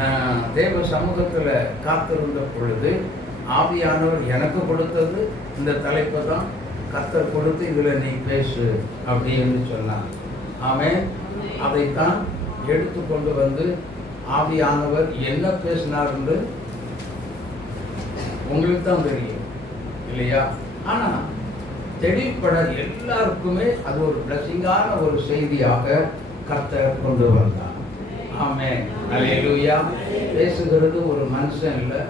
நான் தேவ சமூகத்தில் காத்திருந்த பொழுது ஆவியானவர் எனக்கு கொடுத்தது இந்த தலைப்பை தான். கர்த்தர் கொடுத்து இதில் நீ பேசு அப்படின்னு சொன்னார். ஆமென். அதைத்தான் எடுத்துக்கொண்டு வந்து ஆவியானவர் என்ன பேசினார் என்று உங்களுக்கு தான் தெரியும் இல்லையா? ஆனால் தெளிவுபட எல்லாருக்குமே அது ஒரு பிளஸிங்கான ஒரு செய்தியாக கர்த்தர் கொண்டு வந்தார். ஆமென். அல்லேலூயா. பேசுகிறது ஒரு மனுஷன் இல்லை,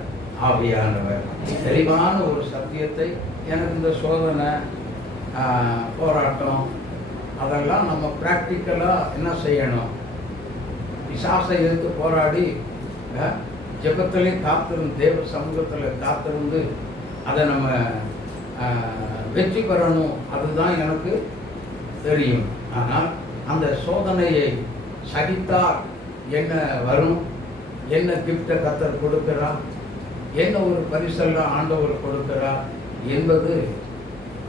ஆவியானவர். தெளிவான ஒரு சத்தியத்தை எனக்கு இந்த சோதனை போராட்டம் அதெல்லாம் நம்ம ப்ராக்டிக்கலாக என்ன செய்யணும்? பிசாசை எதிர்த்து போராடி ஜெபத்திலே காத்திருந்து தேவ சமூகத்தில் காத்திருந்து அதை நம்ம வெற்றி பெறணும். அதுதான் எனக்கு தெரியும். ஆனால் அந்த சோதனையை சகித்தால் என்ன வரும், என்ன கிஃப்டை கர்த்தர் கொடுக்கிறார், என்ன ஒரு பரிசெல்லாம் ஆண்டவர் கொடுக்கிறார் என்பது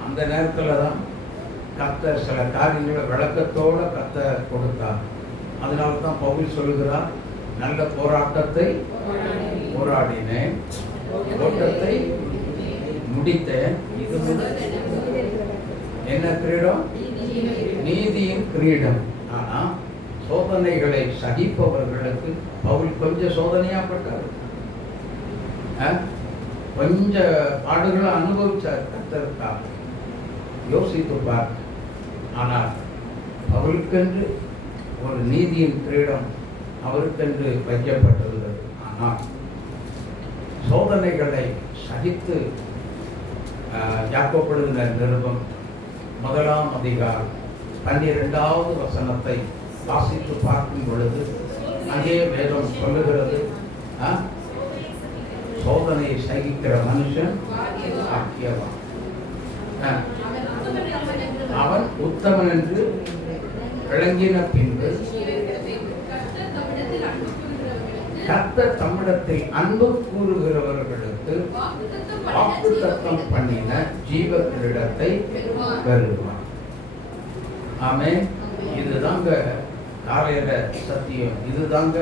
அந்த நேரத்தில் தான் கர்த்தர் சில காரியங்களை விளக்கத்தோடு கர்த்தர் கொடுத்தார். அதனால தான் பவுல் சொல்லுகிறார், நல்ல போராட்டத்தை போராடினேன், ஓட்டத்தை முடித்தேன். இது என்ன கிரீடம்? நீதியின் கிரீடம். ஆனால் சோதனைகளை சகிப்பவர்களுக்கு பவுல் கொஞ்சம் சோதனையாப்பட்டார், கொஞ்சம் பாடுகளை அனுபவிச்சார் கர்த்தருக்காக. யோசித்து பார். ஆனால் அவருக்கென்று ஒரு நீதியின் கிரீடம் அவருக்கென்று வைக்கப்பட்டிருந்தது. ஆனால் சோதனைகளை சகித்து யாக்கோபு நிருபம் 1 அதிகாரம் 12வது வசனத்தை வாசித்து பார்க்கும் பொழுது அங்கே வேதம் சொல்லுகிறது, சோதனையை சகிக்கிற மனுஷன் பாக்கியவான், அவன் உத்தமன் என்று விளங்கின பின்பு கர்த்தர் தம்மிடத்தில் அன்பு கூறுகிறவர்களுக்கு வாக்குத்தத்தம் பண்ணின ஜீவ கிரீடத்தை பெறுவான். ஆமென். இதுதாங்க காலையில சத்தியம். இதுதாங்க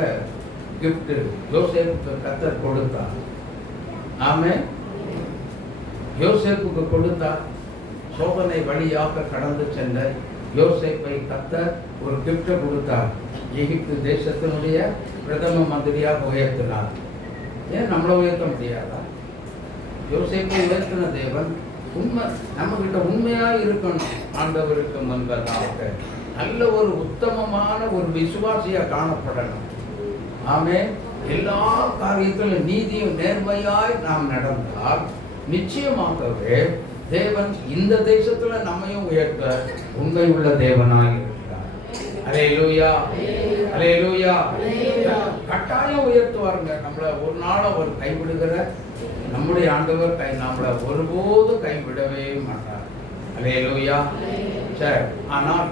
கிஃப்ட் யோசேப்புக்கு கர்த்தர் கொடுத்தார். ஆமென். யோசேப்புக்கு கொடுத்தார். சோதனை வழியாக கடந்து சென்ற யோசேப்பை கர்த்தர் ஒரு கிஃப்டை கொடுத்தார். எகிப்து தேசத்தினுடைய பிரதம மந்திரியாக உயர்த்தினார். ஏன் நம்மளை உயர்த்த முடியாதா? யோசேப்பை உயர்த்தின தேவன் உண்மை நம்ம கிட்ட உண்மையா இருக்கணும். ஆண்டவருக்கு முன்பதாக நல்ல ஒரு உத்தமமான ஒரு விசுவாசியா காணப்படணும். ஆமென். எல்லா காரியத்திலும் நீதியும் நேர்மையாய் நாம் நடந்தால் நிச்சயமாகவே தேவன் இந்த தேசத்துல நம்மையும் உயர்த்த உண்மை உள்ள தேவனாய் இருக்கிறார். அல்லேலூயா, அல்லேலூயா. கட்டாயம் உயர்த்துவாருங்க. நம்மளை ஒரு நாள் அவர் கைவிடுகிற நம்முடைய ஆண்டவர் நம்மளை ஒருபோதும் கைவிடவே மாட்டார். அல்லேலூயா. சரி. ஆனால்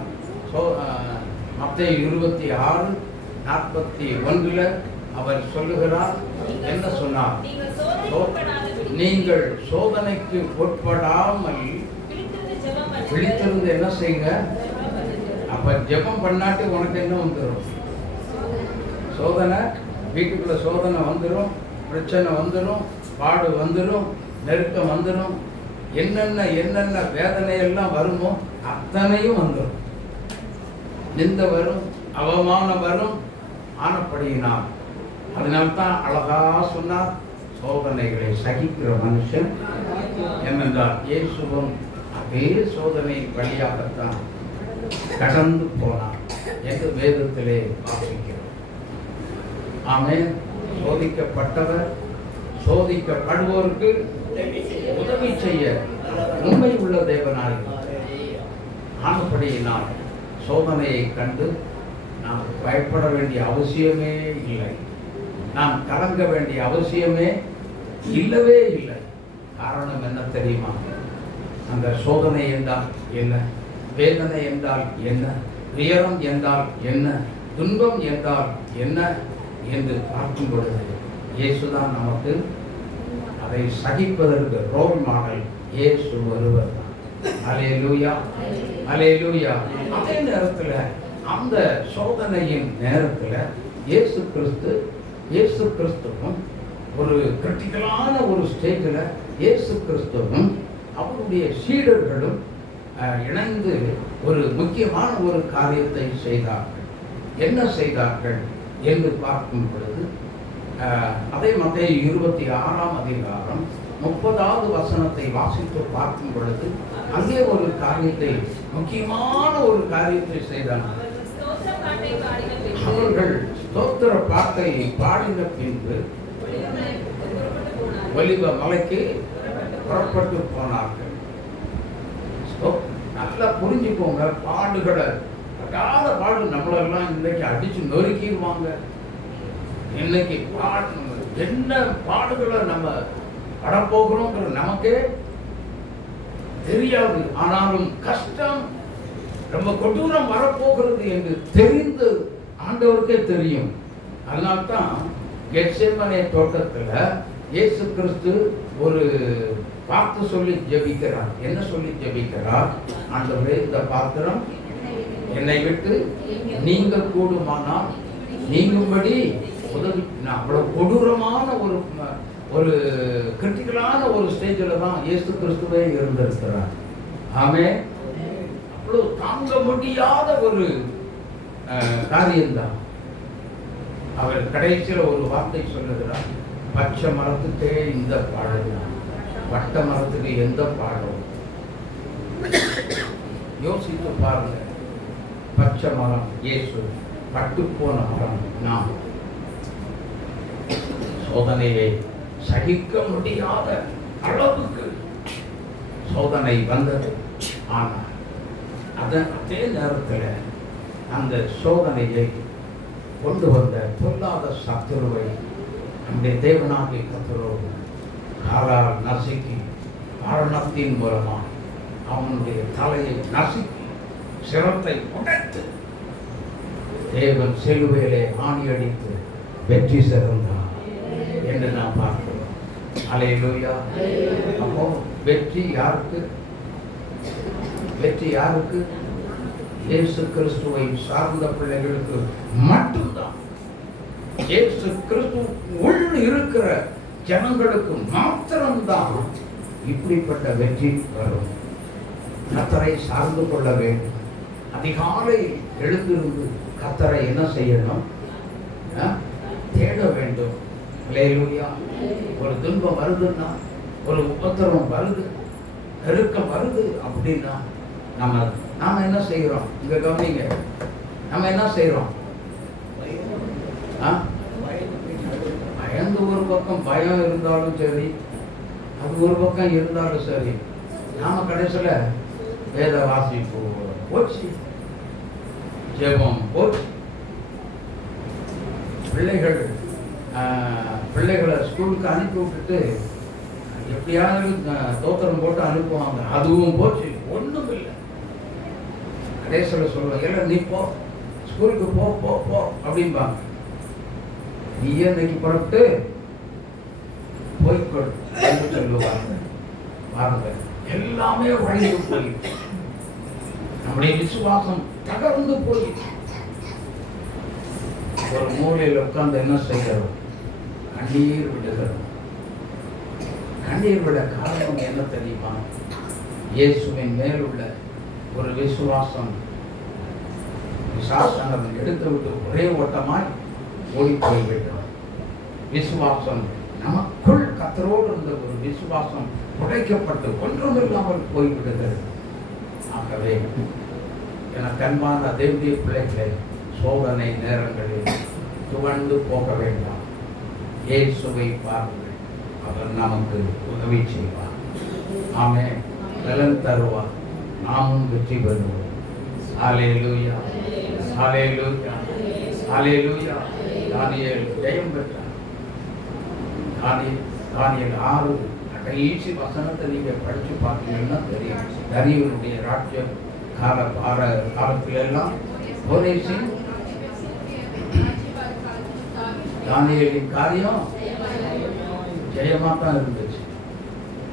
மத்தேயு 26:41 அவர் சொல்லுகிறார், என்ன சொன்னார்? நீங்கள் சோதனைக்கு உட்படாமல் விழித்திருந்து என்ன செய்யுங்க. அப்ப ஜெபம் பண்ணாட்டி உனக்கு என்ன வந்துடும்? சோதனை வீட்டுக்குள்ள சோதனை வந்துடும், பிரச்சனை வந்துடும், பாடு வந்துடும், நெருக்கம் வந்துடும், என்னென்ன வேதனையெல்லாம் வருமோ அத்தனையும் வந்துடும். நிந்த வரும், அவமானம் வரும். ஆனப்படியினால் அதனால்தான் அழகா சொன்னார், சோதனைகளை சகிக்கிற மனுஷன். என்னென்றால் இயேசுவும் அதே சோதனை வழியாகத்தான் கடந்து போனார் என்று வேதத்திலே வாசிக்கிறோம். ஆமென். சோதிக்கப்பட்டவர் சோதிக்கப்படுவோருக்கு உதவி செய்ய உண்மை உள்ள தேவனாய் ஆனபடியினால் சோதனையை கண்டு நாம் பயப்பட வேண்டிய அவசியமே இல்லை, நாம் கலங்க வேண்டிய அவசியமே இல்லவே இல்லை. காரணம் என்ன தெரியுமா? அந்த சோதனை என்றால் என்ன, வேதனை என்றால் என்ன, துயரம் என்றால் என்ன, துன்பம் என்றால் என்ன என்று பார்க்கும் பொழுது இயேசுதான் நமக்கு அதை சகிப்பதற்கு ரோல் மாடல். இயேசு ஒருவர் தான். அல்லேலூயா, அல்லேலூயா. அதே நேரத்தில் அந்த சோதனையின் நேரத்தில் இயேசு கிறிஸ்து இயேசு கிறிஸ்துவும் ஒரு கிரிட்டிக்கலான ஒரு ஸ்டேஜில் இயேசு கிறிஸ்துவும் அவருடைய சீடர்களும் இணைந்து ஒரு முக்கியமான ஒரு காரியத்தை செய்தார்கள். என்ன செய்தார்கள் என்று பார்க்கும் பொழுது அதே மத்தேயு 26ஆம் அதிகாரம் 30வது வசனத்தை வாசித்து பார்க்கும் பொழுது அங்கே ஒரு காரியத்தை, முக்கியமான ஒரு காரியத்தை செய்தார்கள். அவர்கள் ஸ்தோத்திர பாட்டை பாடின பின்பு ஒலிவ மலைக்கு புறப்பட்டு போனார்கள். நல்லா புரிஞ்சுக்கோங்க, பாடுகளை படாத பாடு நம்மளெல்லாம் இன்னைக்கு அடிச்சு நொறுக்கிடுவாங்க. இன்னைக்கு என்ன பாடுகளை நம்ம படப்போகிறோங்கிற நமக்கே தெரியாது. ஆனாலும் கஷ்டம் ரொம்ப கொடூரம் வரப்போகிறது என்று தெரிந்து ஆண்டவருக்கே தெரியும். அதனால்தான் கெத்செமனே தோட்டத்தில் இயேசு கிறிஸ்து ஒரு வார்த்தை சொல்லி ஜெபிக்கிறார். என்ன சொல்லி ஜெபிக்கிறார்? ஆண்டவரே, இந்த பாத்திரம் என்னை விட்டு நீங்க கூடுமானால் நீங்கும்படி உதவி. அவ்வளவு கொடூரமான ஒரு கிரிட்டிக்கலான ஒரு ஸ்டேஜில் தான் இயேசு கிறிஸ்துவே இருந்திருக்கிறார். ஆமே, அவ்வளவு தாங்க முடியாத ஒரு காரியம்தான். அவர் கடைசியில் ஒரு வார்த்தை சொல்லுகிறார், பச்சை மரத்துக்கே இந்த பாடம், வட்ட மரத்துக்கு எந்த பாடம்? யோசித்து பாருங்க. பச்சை மரம் இயேசு, பட்டு போன மரம் நாம். சோதனையை சகிக்க முடியாத அளவுக்கு சோதனை வந்தது. ஆனால் அதே நேரத்தில் அந்த சோதனையை கொண்டு வந்த பொல்லாத சத்துருவை நம்முடைய தேவனாகிய கர்த்தரோடு காலால் நசுக்கி மரணத்தின் மூலமாக அவனுடைய தலையை நசுக்கி சிரத்தை உடைத்து தேவன் சிலுவையிலே ஆணியடித்து வெற்றி சிறந்தார் என்று நாம் பார்க்கிறோம். அல்லேலூயா. அப்போ வெற்றி யாருக்கு? வெற்றி யாருக்கு? இயேசு கிறிஸ்துவை சார்ந்த பிள்ளைகளுக்கு மட்டும்தான். இயேசு கிறிஸ்து உள் இருக்கிற ஜனங்களுக்கு மாத்திரம்தான் இப்படிப்பட்ட வெற்றி வரும். கர்த்தரை சார்ந்து கொள்ள வேண்டும். அதிகாலை எழுந்திருந்து கர்த்தரை என்ன செய்யணும்? தேட வேண்டும். அல்லேலூயா. ஒரு துன்பம் வருதுன்னா, ஒரு உபத்திரவம் வருது, நெருக்கம் வருது அப்படின்னா நாம என்ன செய்கிறோம்? இங்க கவனிங்க, நம்ம என்ன செய்கிறோம்? பயந்து ஒரு பக்கம் பயம் இருந்தாலும் சரி, அது ஒரு பக்கம் இருந்தாலும் சரி, நாம கடைசியில் வேத வாசிப்பு போச்சு, ஜெபம் போச்சு. பிள்ளைகளை ஸ்கூலுக்கு அனுப்பி விட்டுட்டு எப்படியாவது தோத்திரம் போட்டு அனுப்புவாங்க, அதுவும் போச்சு. ஒன்றும் இல்லை. கடைசியில் சொல்லுவாங்க, எல்லாம் நீ போ, ஸ்கூலுக்கு போ போ போ அப்படிம்பாங்க. நீயே இன்னைக்கு புறப்பட்டு போய்கொள் என்று சொல்லுவாங்க. பாருங்க, எல்லாமே வழிந்து போயிடுச்சு. நம்முடைய விசுவாசம் தகர்ந்து போயிடுச்சு. ஒரு மூலையில் உட்கார்ந்து என்ன செய்கிறோம்? கண்ணீர் விடுகிறோம். கண்ணீர் விட காரணம் என்ன தெரியுமா? இயேசுவின் மேலுள்ள ஒரு விசுவாசம் விசுவாசம் எடுத்து விட்டு ஒரே ஓட்டமாய் ஓடி போய்விட்டோம். விசுவாசம் நமக்குள் கர்த்தரோடு இருந்த ஒரு விசுவாசம் உடைக்கப்பட்டு ஒன்றுமில்லாமல் போய்விடுகிறது. ஆகவே எனக்கு அன்பான தேவனுடைய பிள்ளைகளை, சோதனை நேரங்களில் துவண்டு போக வேண்டாம். இயேசுவை பாருங்கள், அவர் நமக்கு உதவி செய்வார். ஆமென். பலன் தருவார், நாமும் வெற்றி பெறுவோம். ஹல்லேலூயா, ஹல்லேலூயா, ஹல்லேலூயா. தானியேல் ஜெயம் பெற்றார். தானியேல் 6 கடைசி வசனத்தை நீங்க படிச்சு பார்த்தீங்கன்னா தெரியும். தரியனுடைய ராஜ்யம் காலத்துல எல்லாம் கோரேசின் தானியேலின் காரியம் ஜெயமா தான் இருந்துச்சு.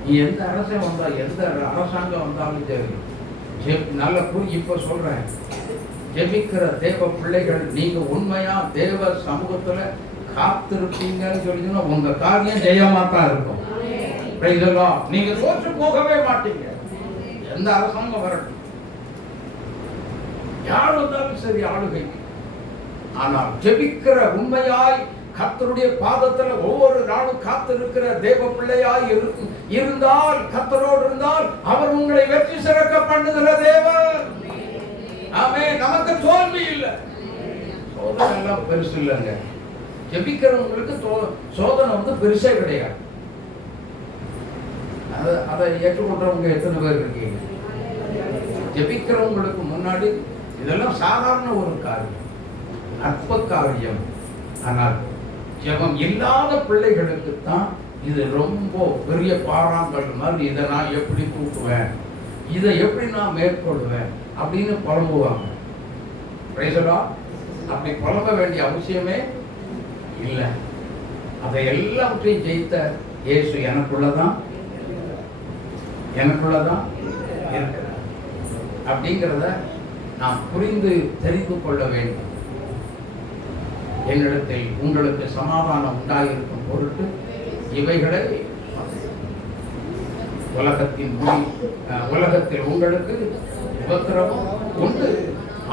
நீ எந்த அரசன் வந்தா, எந்த அரசாங்கம் வந்தாலும் சரி, நல்ல இப்ப சொல்றேன், ஜெபிக்கிற தேவ பிள்ளைகள், நீங்க உண்மையா தேவ சமூகத்துல காத்திருப்பீங்கன்னு சொல்லிச்சுன்னா உங்க காரியம் ஜெயமா தான் இருக்கும். நீங்க தோற்று போகவே மாட்டீங்க. எந்த அரசாங்கம் வரட்டும், யார் வந்தாலும் சரி ஆளுகைக்கு. ஆனால் ஜெபிக்கிற உண்மையாய் கர்த்தருடைய பாதத்துல ஒவ்வொரு நாளும் காத்திருக்கிற தேவ பிள்ளையாய் இருந்தால், கர்த்தரோடு இருந்தால், அவர் உங்களை வெற்றி சிறக்க பண்ணுகிற தேவன். ஆமென். நமக்கு தோல்வி இல்லை. சோதனை எல்லாம் பெருசு இல்லைங்க. ஜெபிக்கிறவங்களுக்கு சோதனை பெருசே கிடையாது. அதை ஏற்றுக்கொண்டவங்க எத்தனை பேர் இருக்கீங்க? ஜெபிக்கிறவங்களுக்கு முன்னாடி இதெல்லாம் சாதாரண ஒரு காரியம், அற்ப காரியம். ஆனால் ஜெபம் இல்லாத பிள்ளைகளுக்கு தான் இது ரொம்ப பெரிய பாறாங்கல் மாதிரி. இதை நான் எப்படி தூக்குவேன், இதை எப்படி நான் மேற்கொள்வேன் அப்படின்னு புலம்புவாங்க. அப்படி புலம்ப வேண்டிய அவசியமே இல்லை. அதை எல்லாவற்றையும் ஜெயித்த இயேசு எனக்குள்ளதான் இருக்கிறார் அப்படிங்கிறத நாம் புரிந்து தெரிந்து கொள்ள வேண்டும். என்னிடத்தில் உங்களுக்கு சமாதானம் உண்டாயிருக்கும் பொருட்டு இவைகளை உலகத்தில் உங்களுக்கு உபத்திரவம் உண்டு,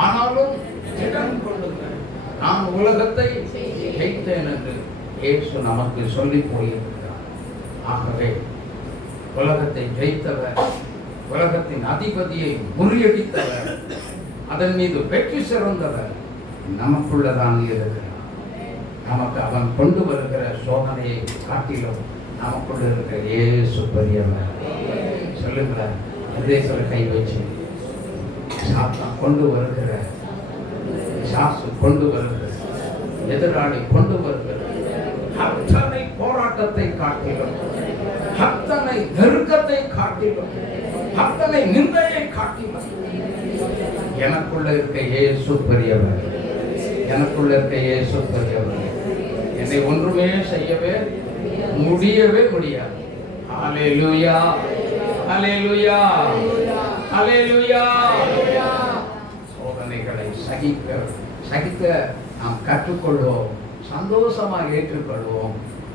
ஆனாலும் நான் உலகத்தை ஜெயித்தேன் என்று இயேசு நமக்கு சொல்லி போயிருக்கிறார். ஆகவே உலகத்தை ஜெயித்தவர், உலகத்தின் அதிபதியை முறியடித்தவர், அதன் மீது வெற்றி சிறந்தவர் நமக்குள்ளதான் இருக்கிறார். நமக்கு அவன் கொண்டு வருகிற சோதனையை காட்டிலும் நமக்குள்ள இருக்கிற இயேசு பெரியவர். சொல்லுங்க, இதயத்துல கை வச்சு, சாத்தான் கொண்டு வருகிற, சாசு கொண்டு வருகிற, எதிராளி கொண்டு வருகிற அத்தனை போராட்டத்தை காட்டிலும், அத்தனை நெருக்கத்தை காட்டிலும், அத்தனை நிந்தையை காட்டிலும் எனக்குள்ள இருக்க இயேசு பெரியவர். எனக்குள்ள இருக்க இயேசு பெரியவர். என்னை ஒன்றுமே செய்யவே முடியவே முடியாது. ஹல்லேலூயா, ஹல்லேலூயா, ஹல்லேலூயா. சோதனைகளை சகிக்க நாம் கற்றுக்கொள்வோம், சந்தோஷமாக ஏற்றுக்கொள்வோம்.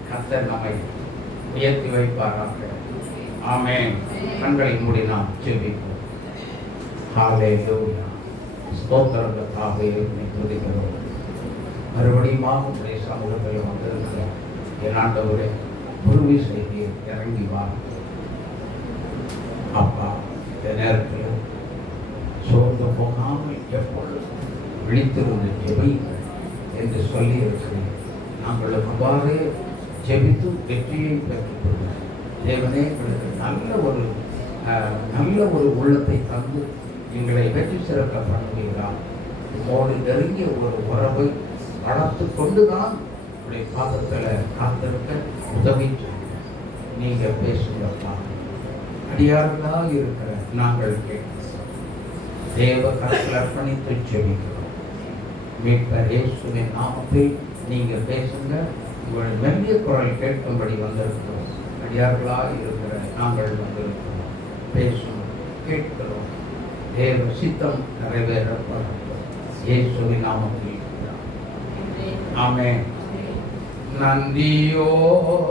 கர்த்தர் நம்மை உயர்த்தி வைப்பாராக. ஆமென். கண்களை மூடி நாம் ஜெபிப்போம். ஹல்லேலூயா. ஸ்தோத்திரம் கர்த்தாவே, உம்மை துதிக்கிறோம். மறுபடியும் உம்முடைய சமூகத்தில் வந்திருக்கிறோம். என் ஆண்டவரே, உறுதி செய்தி இறங்கி வா அப்பா. இந்த நேரத்தில் சோர்ந்து போகாமல் எப்பொழுது விழித்திருந்து ஜெபியுங்கள் என்று சொல்லி இருக்கிறேன். நாங்கள் அவ்வாறே ஜெபித்து வெற்றியை பெற்றுக்கொள்வோம். தேவனே, எங்களுக்கு நல்ல ஒரு உள்ளத்தை தந்து எங்களை வெற்றி சிறக்க பண்ணுவீர்களாம். உங்களோடு நெருங்கிய ஒரு உறவை வளர்த்து கொண்டுதான் உடைய பாதத்தில் காத்திருக்க உதவி நீங்கள் பேசுங்கப்பா. அடியார்களாக இருக்கிற நாங்கள் தேவ கருத்தில் அர்ப்பணித்து செபிக்கிறோம். மீட்பர் இயேசுவின் நாமத்தில் நீங்கள் பேசுங்க. உங்கள் மெல்லிய குரல் கேட்கும்படி வந்திருக்கிறோம். அடியார்களாக இருக்கிற நாங்கள் வந்திருக்கிறோம். பேசணும், கேட்கிறோம். தேவ சித்தம் நிறைவேறப்படும். இயேசுவின் நாமத்தில். ஆமென். நந்தியோடு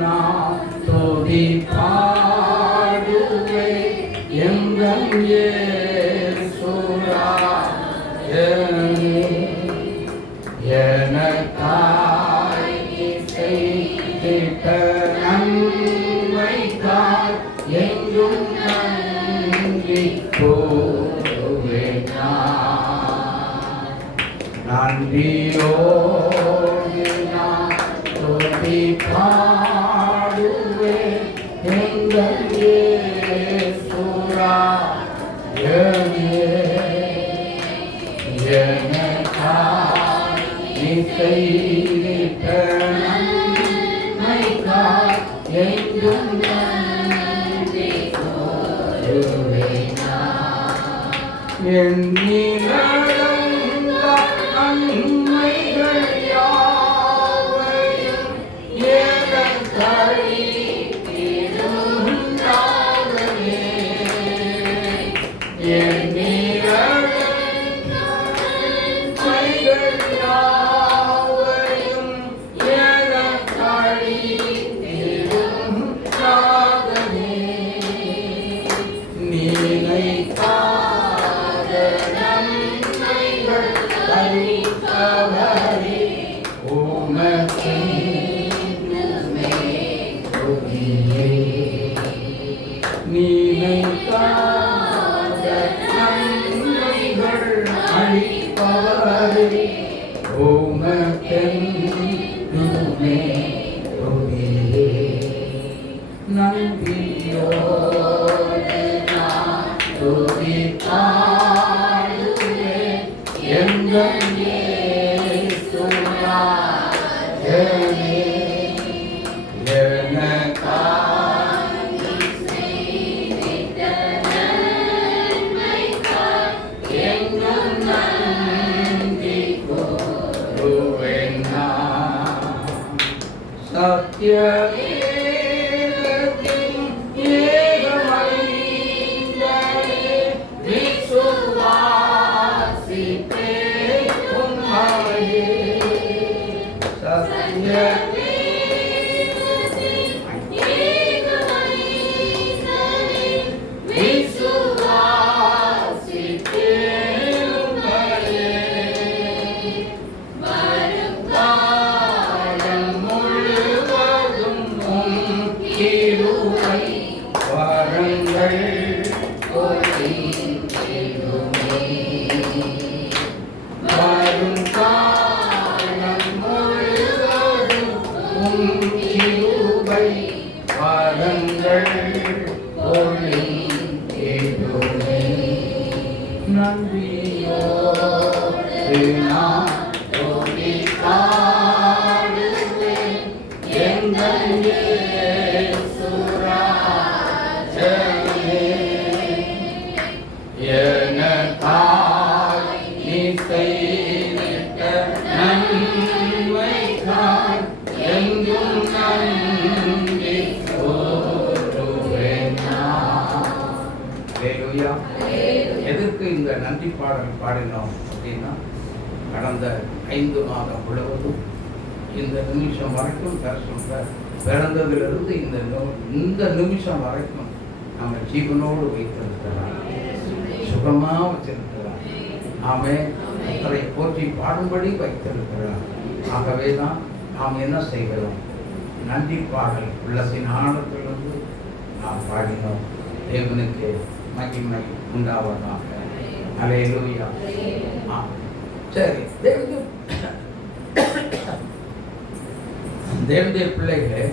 நான் துதி பாடுவே எங்கள் இயேசுராஜனே. எனக்காய் செய்திட்ட நன்மைக்காய் எங்கும் நன்றி கூறுவேன். நன்றியோடு நான் துதி பாடுவேன் எங்கள் இயேசுராஜனே. எனக்காய் நீ செய்திட்ட நன்மைக்காய் எங்கும் நன்றி கூறுவேன். என் நன்மைகள் யாவையும் ஏதன் கழித்திடுந்தாகவே. என் நன்மைகள் யாவையும் நினைக்காத நன்மைகள் அளிப்பவரே உமக்கென்றுமே துதியே. நன்றியோடு நான் துதி பாடுவேன் எங்கள் இயேசுராஜனே. சத்யவேதத்தின் ஏகமைந்தரே விசுவாசிப்பேன் உம்மையே. சத்யவேதத்தின் ஏகமைந்தரே விசுவாசிப்பேன் உம்மையே. வரங்கள் வரும் காலம் முழுவதும் கிருபை வரங்கள் பொழிந்திடுமே. நன்றியோடு நான் துதி பாடுவேன் எங்கள் இயேசுராஜனே. எனக்காய் நீ செய்திட்ட நன்மைக்காய் எங்கும் நன்றி கூறுவேன் நான். அல்லேலூயா. எதற்கு இந்த நன்றி பாடல் பாடினோம் அப்படின்னா, கடந்த 5 மாதம் முழுவதும் இந்த நிமிஷம் வரைக்கும் பிறந்ததிலிருந்து இந்த நிமிஷம் வரைக்கும் நம்ம ஜீவனோடு வைத்திருக்கிறார், சுகமா வச்சிருக்கிறார். நாமே கர்த்தரை போற்றி பாடும்படி வைத்திருக்கிறார். ஆகவேதான் நாம் என்ன செய்கிறோம்? நன்றி பாடல் உள்ளத்தின் ஆழத்திலிருந்து நாம் பாடினோம். தேவனுக்கு மகிமை உண்டாவதாக. அல்லேலூயா. சரி, தேவனுடைய பிள்ளைகளே,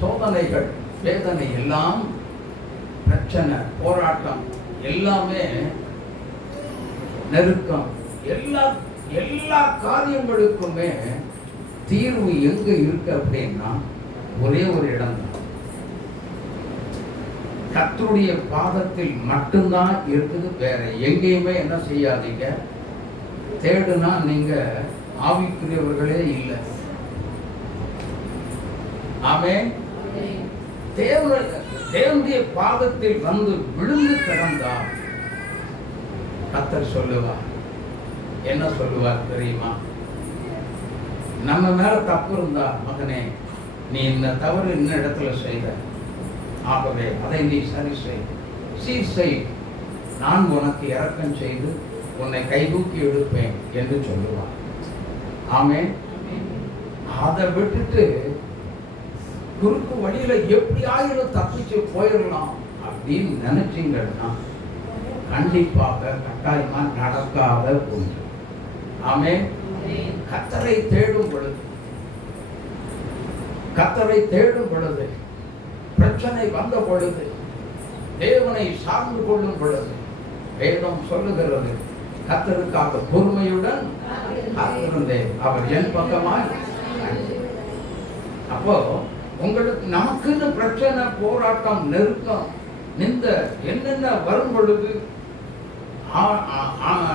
சோதனைகள், வேதனை எல்லாம், பிரச்சனை, போராட்டம் எல்லாமே, நெருக்கம், எல்லா காரியங்களுக்குமே தீர்வு எங்க இருக்கு அப்படின்னா ஒரே ஒரு இடம் தான். கர்த்தருடைய பாதத்தில் மட்டும்தான் இருக்குது. வேற எங்கேயுமே என்ன செய்யாதீங்க, தேடுனா நீங்க ஆவிக்குரியவர்களே இல்லை. ஆமென். தேவனுடைய பாதத்தில் வந்து விழுந்து கிடந்தார். கர்த்தர் சொல்லுவார். என்ன சொல்லுவார் தெரியுமா? நம்ம மேல தப்பு இருந்தா, மகனே நீ இந்த தவறு இந்த இடத்துல செய்த, ஆகவே அதை நீ சரி சீர் செய், நான் உனக்கு இரக்கம் செய்து உன்னை கைதூக்கி எடுப்பேன் என்று சொல்லுவார். ஆமென். அதை விட்டுட்டு குறுக்கு வழியில எப்படி ஆயிரம் தப்பிச்சு போயிடலாம் அப்படின்னு நினைச்சீங்கன்னா கண்டிப்பாக கட்டாயமா நடக்காத ஒன்று. ஆமென். கர்த்தரை தேடும் பொழுது, பிரச்சனை வந்த பொழுது, தேவனை சார்ந்து கொள்ளும் பொழுது, வேதம் சொல்லுகிறது, கர்த்தருக்காக பொறுமையுடன் காத்திருந்தேன், அவர் என் பக்கமாய். அப்போ உங்களுக்கு நமக்குன்னு பிரச்சனை, போராட்டம், நெருக்கம், நிந்த என்னென்ன வரும் பொழுது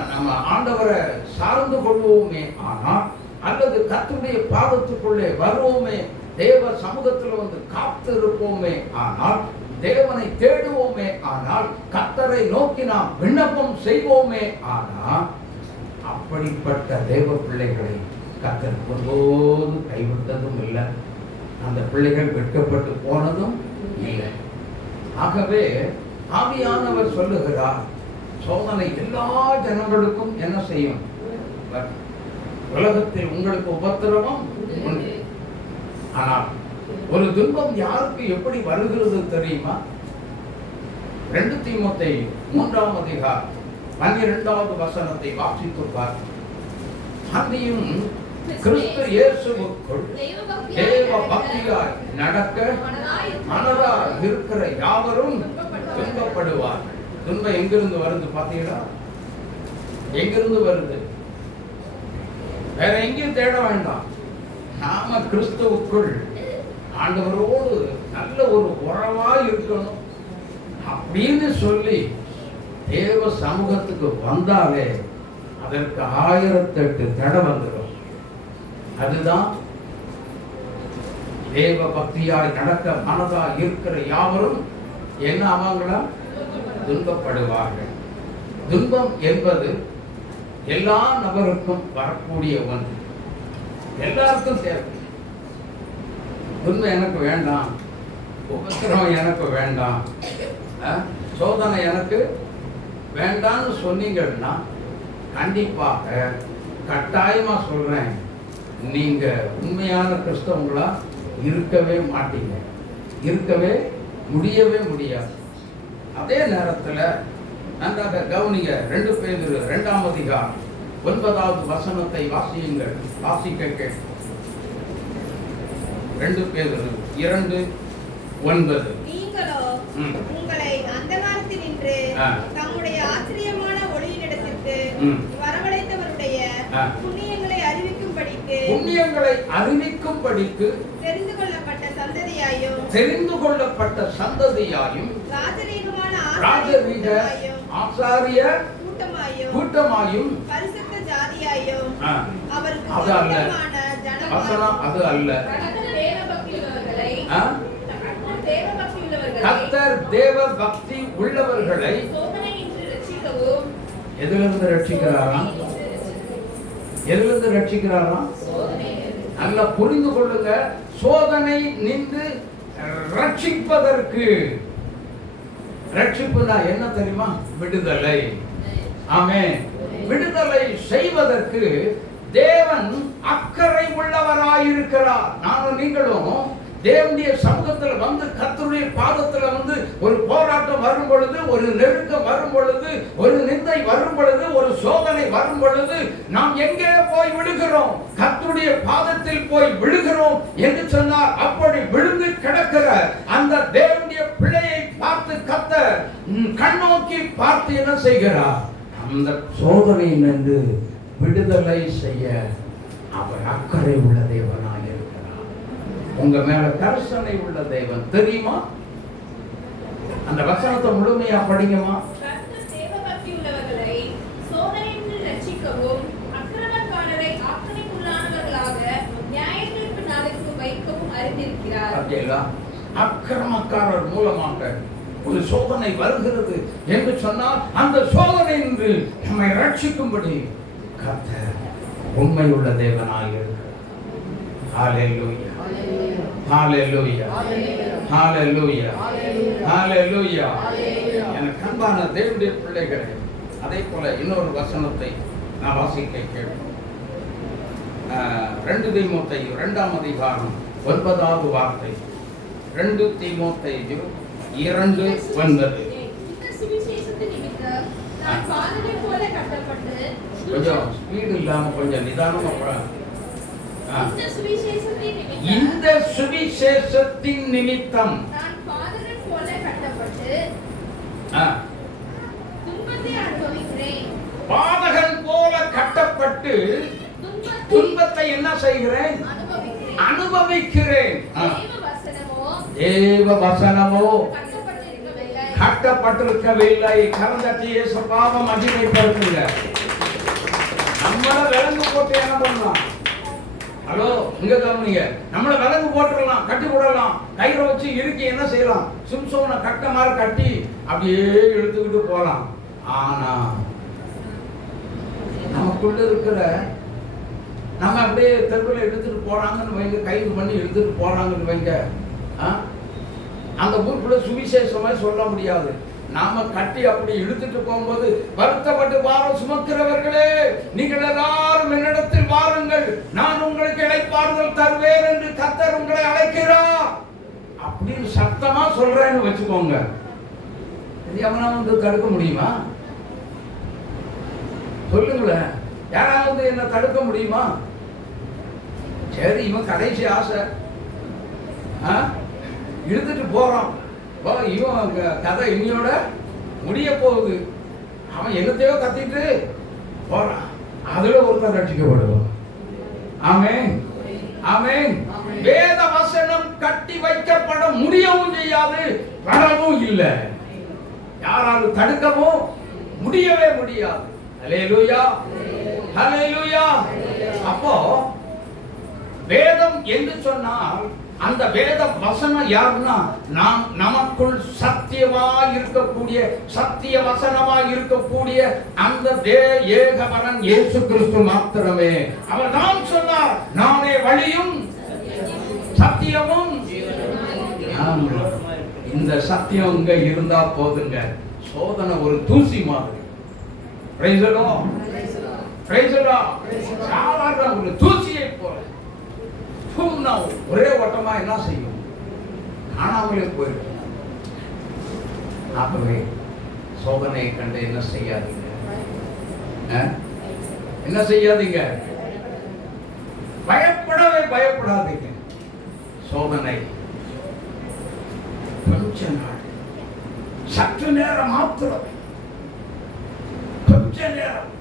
நம்ம ஆண்டவரை சார்ந்து கொள்வோமே ஆனால், அல்லது கர்த்தருடைய பாதத்துக்குள்ளே வருவோமே, தேவ சமூகத்தில் வந்து காத்து இருப்போமே ஆனால், தேவனை தேடுவோமே ஆனால், கர்த்தரை நோக்கி நாம் விண்ணப்பம் செய்வோமே ஆனால், அப்படிப்பட்ட தேவ பிள்ளைகளை கர்த்தர் ஒருபோது கைவிட்டதும் இல்லை, அந்த பிள்ளைகள் வெட்கப்பட்டு போனதும் இல்லை. ஆகவே ஆவியானவர் சொல்லுகிறார், சோதனை எல்லா ஜனங்களுக்கும் என்ன செய்யும்? உலகத்தில் உங்களுக்கு உபத்திரவம் உண்டு. ஆனால் ஒரு துன்பம் யாருக்கு எப்படி வருகிறது தெரியுமா? 2 தீமோத்தேயு 3ஆம் அதிகாரம் 12வது வசனத்தை வாசித்து பாருங்கள். அன்றியும் கிறிஸ்து இயேசுவுக்குள் தேவ பக்தியாய் நடக்க மனதாய் இருக்கிற யாவரும் துன்பப்படுவார்கள். துன்பம் எங்கிருந்து வருது பார்த்தீங்களா? எங்கிருந்து வருது? வேற எங்கேயும் தேட வேண்டாம். நாம கிறிஸ்துவுக்குள் ஆண்டவரோடு நல்ல ஒரு உறவா இருக்கணும் அப்படின்னு சொல்லி தேவ சமூகத்துக்கு வந்தாலே அதற்கு 1008 தடை வந்துடும். அதுதான் தேவ பக்தியாய் நடக்க மனதா இருக்கிற யாவரும் என்ன ஆவாங்களா? துன்பப்படுவார்கள். துன்பம் என்பது எல்லா நபருக்கும் வரக்கூடிய ஒன்று. எல்லாருக்கும் தேவை. துன்பம் எனக்கு வேண்டாம், உபத்திரவம் எனக்கு வேண்டாம், சோதனை எனக்கு வேண்டாம்னு சொன்னீங்கன்னா கண்டிப்பாக கட்டாயமா சொல்றேன், நீங்க உண்மையான கிறிஸ்தவங்களா இருக்கவே மாட்டீங்க. இருக்கவே முடியாது. அதே நேரத்தில் நன்றாக கவனிங்க. 2 பேதுரு 2ஆம் அதிகாரம் 9வது வசனத்தை வாசியுங்கள். வாசிக்க கேட்கும். 2 பேதுரு 2:9. நீங்களோ உங்களை அந்தகாரத்தினின்று தம்முடைய ஆச்சரியமான ஒளியினிடத்திற்கு வரவழைத்தவருடைய புண்ணியங்களை அறிவிக்கும்படிக்கு தெரிந்து கொள்ளப்பட்ட சந்ததியாயும் ராஜரீக ஆசாரிய கூட்டமாயும் பரிசுத்த ஜாதியாயும் அவருக்கு சொந்தமான ஜனமாயும் அது அல்ல. கர்த்தர் தேவ பக்தி உள்ளவர்களை எதிலிருந்து ரட்சிக்கிறாரா? நல்லா புரிந்து கொள்ளுங்க. சோதனை நின்று ரட்சிப்பதற்கு. ரட்சிப்புனா என்ன தெரியுமா? விடுதலை. ஆமென். விடுதலை செய்வதற்கு தேவன் அக்கறை உள்ளவராயிருக்கிறார். நானும் நீங்களும் தேவனுடைய சமூகத்தில் வந்து கர்த்தருடைய பாதத்தில் வந்து ஒரு போராட்டம் வரும் பொழுது, ஒரு நெருக்கம் வரும் பொழுது, ஒரு நிந்தை வரும் பொழுது, ஒரு சோதனை வரும் பொழுது நாம் எங்கே போய் விழுகிறோம்? கர்த்தருடைய பாதத்தில் போய் விழுகிறோம் என்று சொன்னார். அப்படி விழுந்து கிடக்கிற அந்த தேவனுடைய பிள்ளையை பார்த்து கர்த்தர் கண்ணோக்கி பார்த்து என்ன செய்கிறார்? அந்த சோதனையிலிருந்து விடுதலை செய்ய அவர் அக்கறை உள்ள தேவனாக இருக்கிறார். உங்க மேல கரிசனை உள்ள தேவன். தெரியுமா? அந்த வசனத்தை முழுமையா படிங்கமா. அக்கிரமக்காரர் மூலமாக ஒரு சோதனை வருகிறது என்று சொன்னால் அந்த சோதனை என்று நம்மை ரட்சிக்கும்படி கர்த்தர் உண்மை உள்ள தேவனாக இருக்கிறார். ஹல்லேலூயா, ஹல்லேலூயா, ஹல்லேலூயா, ஹல்லேலூயா. எனக்கு அன்பான தேவனுடைய பிள்ளைகளே, அதே போல இன்னொரு வசனத்தை நான் வாசிக்க கேட்போம். 2 தீமோத்தேயு 2ஆம் அதிகாரம் 9வது வார்த்தை. 2 தீமோத்தேயு 2:9. கொஞ்சம் ஸ்பீடு இல்லாம கொஞ்சம் நிதானமா. இந்த சுவிசேஷத்தின் நிமித்தம் பாதகன் போல கட்டப்பட்டு துன்பத்தை என்ன செய்கிறேன்? அனுபவிக்கிறேன். தேவ வசனமோ கட்டப்பட்டிருக்கவில்லை. கரந்தட்டி இயேசு பாவம் மகிமைப்படுத்துங்க. நம்மள விலங்கு போட்டு என்ன பண்ணலாம்? ஹலோ, இங்க கவனிங்க. நம்மள விலங்கு போட்டுடலாம், கட்டி போடலாம், கயிறை வச்சு இறுக்கி என்ன செய்யலாம்? சிம்சோனை கட்ட மாதிரி கட்டி அப்படியே இழுத்துக்கிட்டு போலாம். ஆனா நமக்குள்ள இருக்கிற நம்ம அப்படியே தெருவில் எடுத்துட்டு போறாங்கன்னு வைங்க, கைது பண்ணி எடுத்துட்டு போறாங்கன்னு வைங்க, அந்த ஊருக்குள்ள சுவிசேஷமா சொல்ல முடியாது. நாம கட்டி அப்படி இழுத்துட்டு போகும்போது, வருத்தப்பட்டு பாரம் சுமக்கிறவர்களே நீங்கள் எல்லாரும் என்னிடத்தில் வாருங்கள், நான் உங்களுக்கு இளைப்பாறுதல் தருவேன் என்று கர்த்தர் உங்களை அழைக்கிறார் அப்படின்னு சத்தமா சொல்றேன்னு வச்சுக்கோங்க. இது எவனா வந்து தடுக்க முடியுமா? சொல்லுங்களேன், யாராவது என்ன தடுக்க முடியுமா? சரி, இவன் கடைசி ஆசை இழுத்துட்டு போறான், இவன் கதை இன்னையோட முடிய போகுது, அவன் என்னத்தையோ கத்திட்டு போறான், அதுல ஒருத்தர் ரட்சிக்கப்படுவான். ஆமென், ஆமென். வேத வசனம் கட்டி வைக்கப்பட முடியவும் செய்யாது, வரவும் இல்லை, யாராலும் தடுக்கவும் முடியவே முடியாது. ஹல்லேலூயா, ஹல்லேலூயா. அப்போ வேதம் என்று சொன்னால் அந்த வேத வசனம் யாருன்னா, நாம் நமக்குள் சத்தியமாய் இருக்கக்கூடிய, சத்திய வசனமாய் இருக்கக்கூடிய அந்த ஏகவரன் இயேசு கிறிஸ்து மாத்திரமே. அவர் தான் சொன்னார், நானே வழியும் சத்தியமும். இந்த சத்தியம் இங்க இருந்தா போதுங்க, சோதனை ஒரு தூசி மாதிரி. Praise the Lord, praise the Lord. சாதாரண ஒரு தூசியை போல ஒரே ஓட்டமா என்ன செய்யும், காணாமலே போயிடும். ஆகவே சோதனையை கண்டு என்ன செய்யாதீங்க, என்ன செய்யாதீங்க, பயப்படவே பயப்படாதீங்க. சோதனை கொஞ்ச நாள், சற்று நேரம் மாத்திரம், கொஞ்ச நேரம்,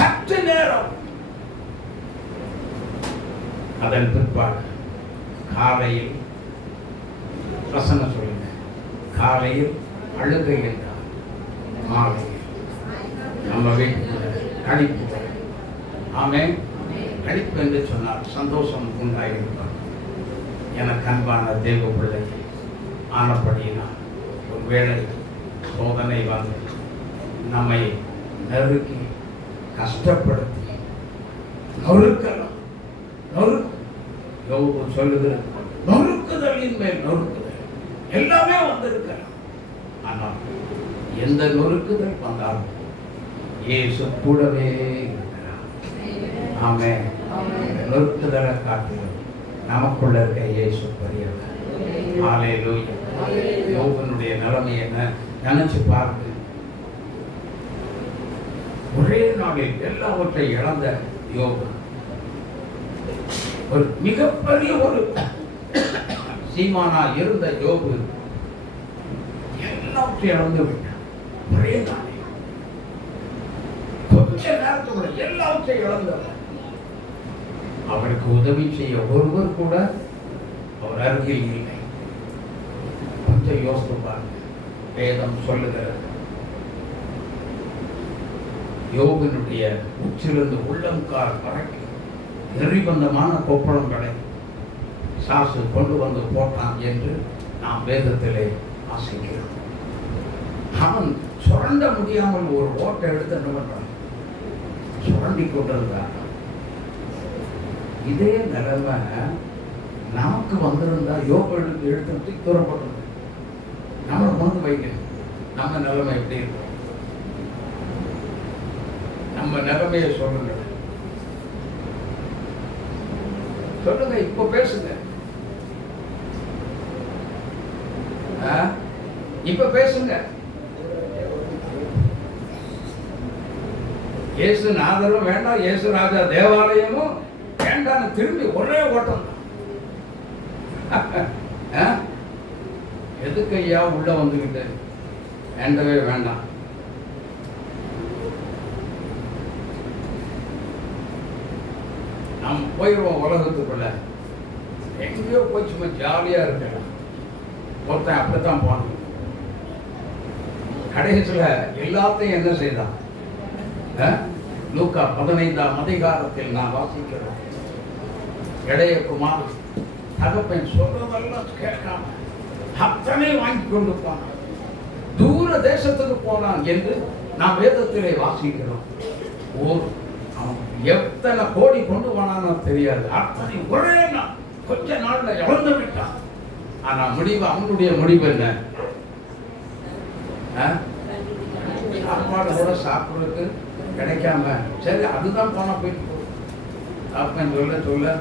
சற்று நேரம். அதன் பிற்பாடு காலையில் வசனம் சொல்லுங்க, காலையில் அழுகை என்றார், மாலையில் நம்ம வீட்டுக்குள்ள கழிப்பு. ஆமென். கழிப்பு என்று சொன்னார் சந்தோஷம் உண்டாயிருப்பார். எனக்கு அன்பான தேவ பிள்ளை ஆனபடியினால் ஒருவேளை சோதனை வந்து நம்மை நெருக்கி கஷ்டப்படுத்தி நொறுக்கலாம், சொல்லுது நொறுக்குதலின் மேல் நொறுக்குதல் எல்லாமே வந்திருக்கலாம். ஆனால் எந்த நொறுக்குதல் வந்தாலும் இயேசு கூடவே இருக்கிறார். ஆமென். நொறுக்குதலை காட்டிலும் நமக்குள்ள இருக்க இயேசு பெரியவர். ஹல்லேலூயா. யோபனுடைய நிலைமை என்ன நினைச்சு பாருங்க. ஒரே நாளில் எல்லாவற்றையும் இழந்த யோபு ஒரு மிகப்பெரிய ஒரு சீமானா இருந்த யோபு எல்லாவற்றையும் இழந்து விட்டார். ஒரே நாளில் கொஞ்ச நேரத்தோட எல்லாவற்றையும் இழந்தவர். அவருக்கு உதவி செய்ய ஒருவர் கூட அவர் அருகில் இல்லை. கொஞ்சம் யோசித்து பாருங்க. வேதம் சொல்லுகிறது, யோபனுடைய உச்சிலிருந்து உள்ளங்கால் வரைக்கும் நெறிபந்தமான கொப்பளங்களை சாசு கொண்டு வந்து போட்டான் என்று நாம் வேதத்திலே வாசிக்கிறோம். அவன் சுரண்ட முடியாமல் ஒரு ஓட்டை எடுத்து என்ன பண்றான், சுரண்டி கொண்டிருந்தான். இதே நிலைமை நமக்கு வந்திருந்தா யோபனுக்கு எடுத்து தூரப்பட்டு நம்மளை கொண்டு வைக்கணும். நம்ம நிலைமை எப்படி இருக்கும்? நம்ம நிலைமையை சொல்லுங்க, சொல்லுங்க, இப்ப பேசுங்க, இப்ப பேசுங்க. இயேசு நாதரும் வேண்டாம், இயேசு ராஜா தேவாலயமும் வேண்டாம், திரும்பி ஒரே ஓட்டம் தான். எதுக்கு ஐயா உள்ள வந்துகிட்டு, வேண்டவே வேண்டாம். நாம் போயிடுவோம் உலகத்துக்குள்ள, எங்கேயோ போய் சும்மா ஜாலியா இருக்கலாம். ஒருத்தன் அப்படித்தான் போனான். கடைசியில் எல்லாத்தையும் என்ன செய்தான்? லூக்கா 15ஆம் அதிகாரத்தில் நான் வாசிக்கிறோம். இளைய குமார் தகப்பன் சொல்றதெல்லாம் கேட்காம அத்தனை வாங்கி கொண்டு போனான், தூர தேசத்துக்கு போனான் என்று நாம் வேதத்திலே வாசிக்கிறோம். அவன் எத்தனை கோடி கொண்டு போனான்னு தெரியாது, அத்தனை ஒரே நாள் கொஞ்ச நாள்ல இழந்து விட்டான். ஆனா முடிவு, அவனுடைய முடிவு என்ன? சாப்பாடு கூட சாப்பிட்றதுக்கு கிடைக்காம சரி அதுதான் போனால் போயிட்டு போகும். சாப்பிட்டேன் சொல்ல சொல்ல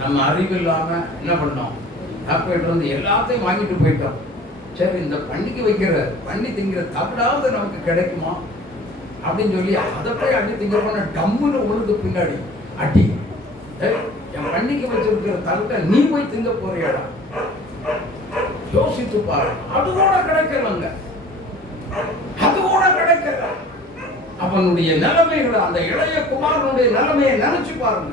நம்ம அறிவு இல்லாமல் என்ன பண்ணோம், சாப்பிட்டு வந்து எல்லாத்தையும் வாங்கிட்டு போயிட்டோம். சரி இந்த பன்னிக்கு வைக்கிற பன்னி திங்கிற தவிடாவது நமக்கு கிடைக்குமா அப்படின்னு சொல்லி அதை போய் அடி திங்க பண்ண டம்முன்னு உழுது பின்னாடி அடி. என் பன்னிக்கு வச்சிருக்கிற தவிட்ட நீ போய் திங்க போறியாடா, யோசித்து பாரு. அது கூட கிடைக்கலங்க, அது கூட கிடைக்கல. அவனுடைய நிலைமைகளை, அந்த இளைய குமாரனுடைய நிலைமையை நினைச்சு பாருங்க,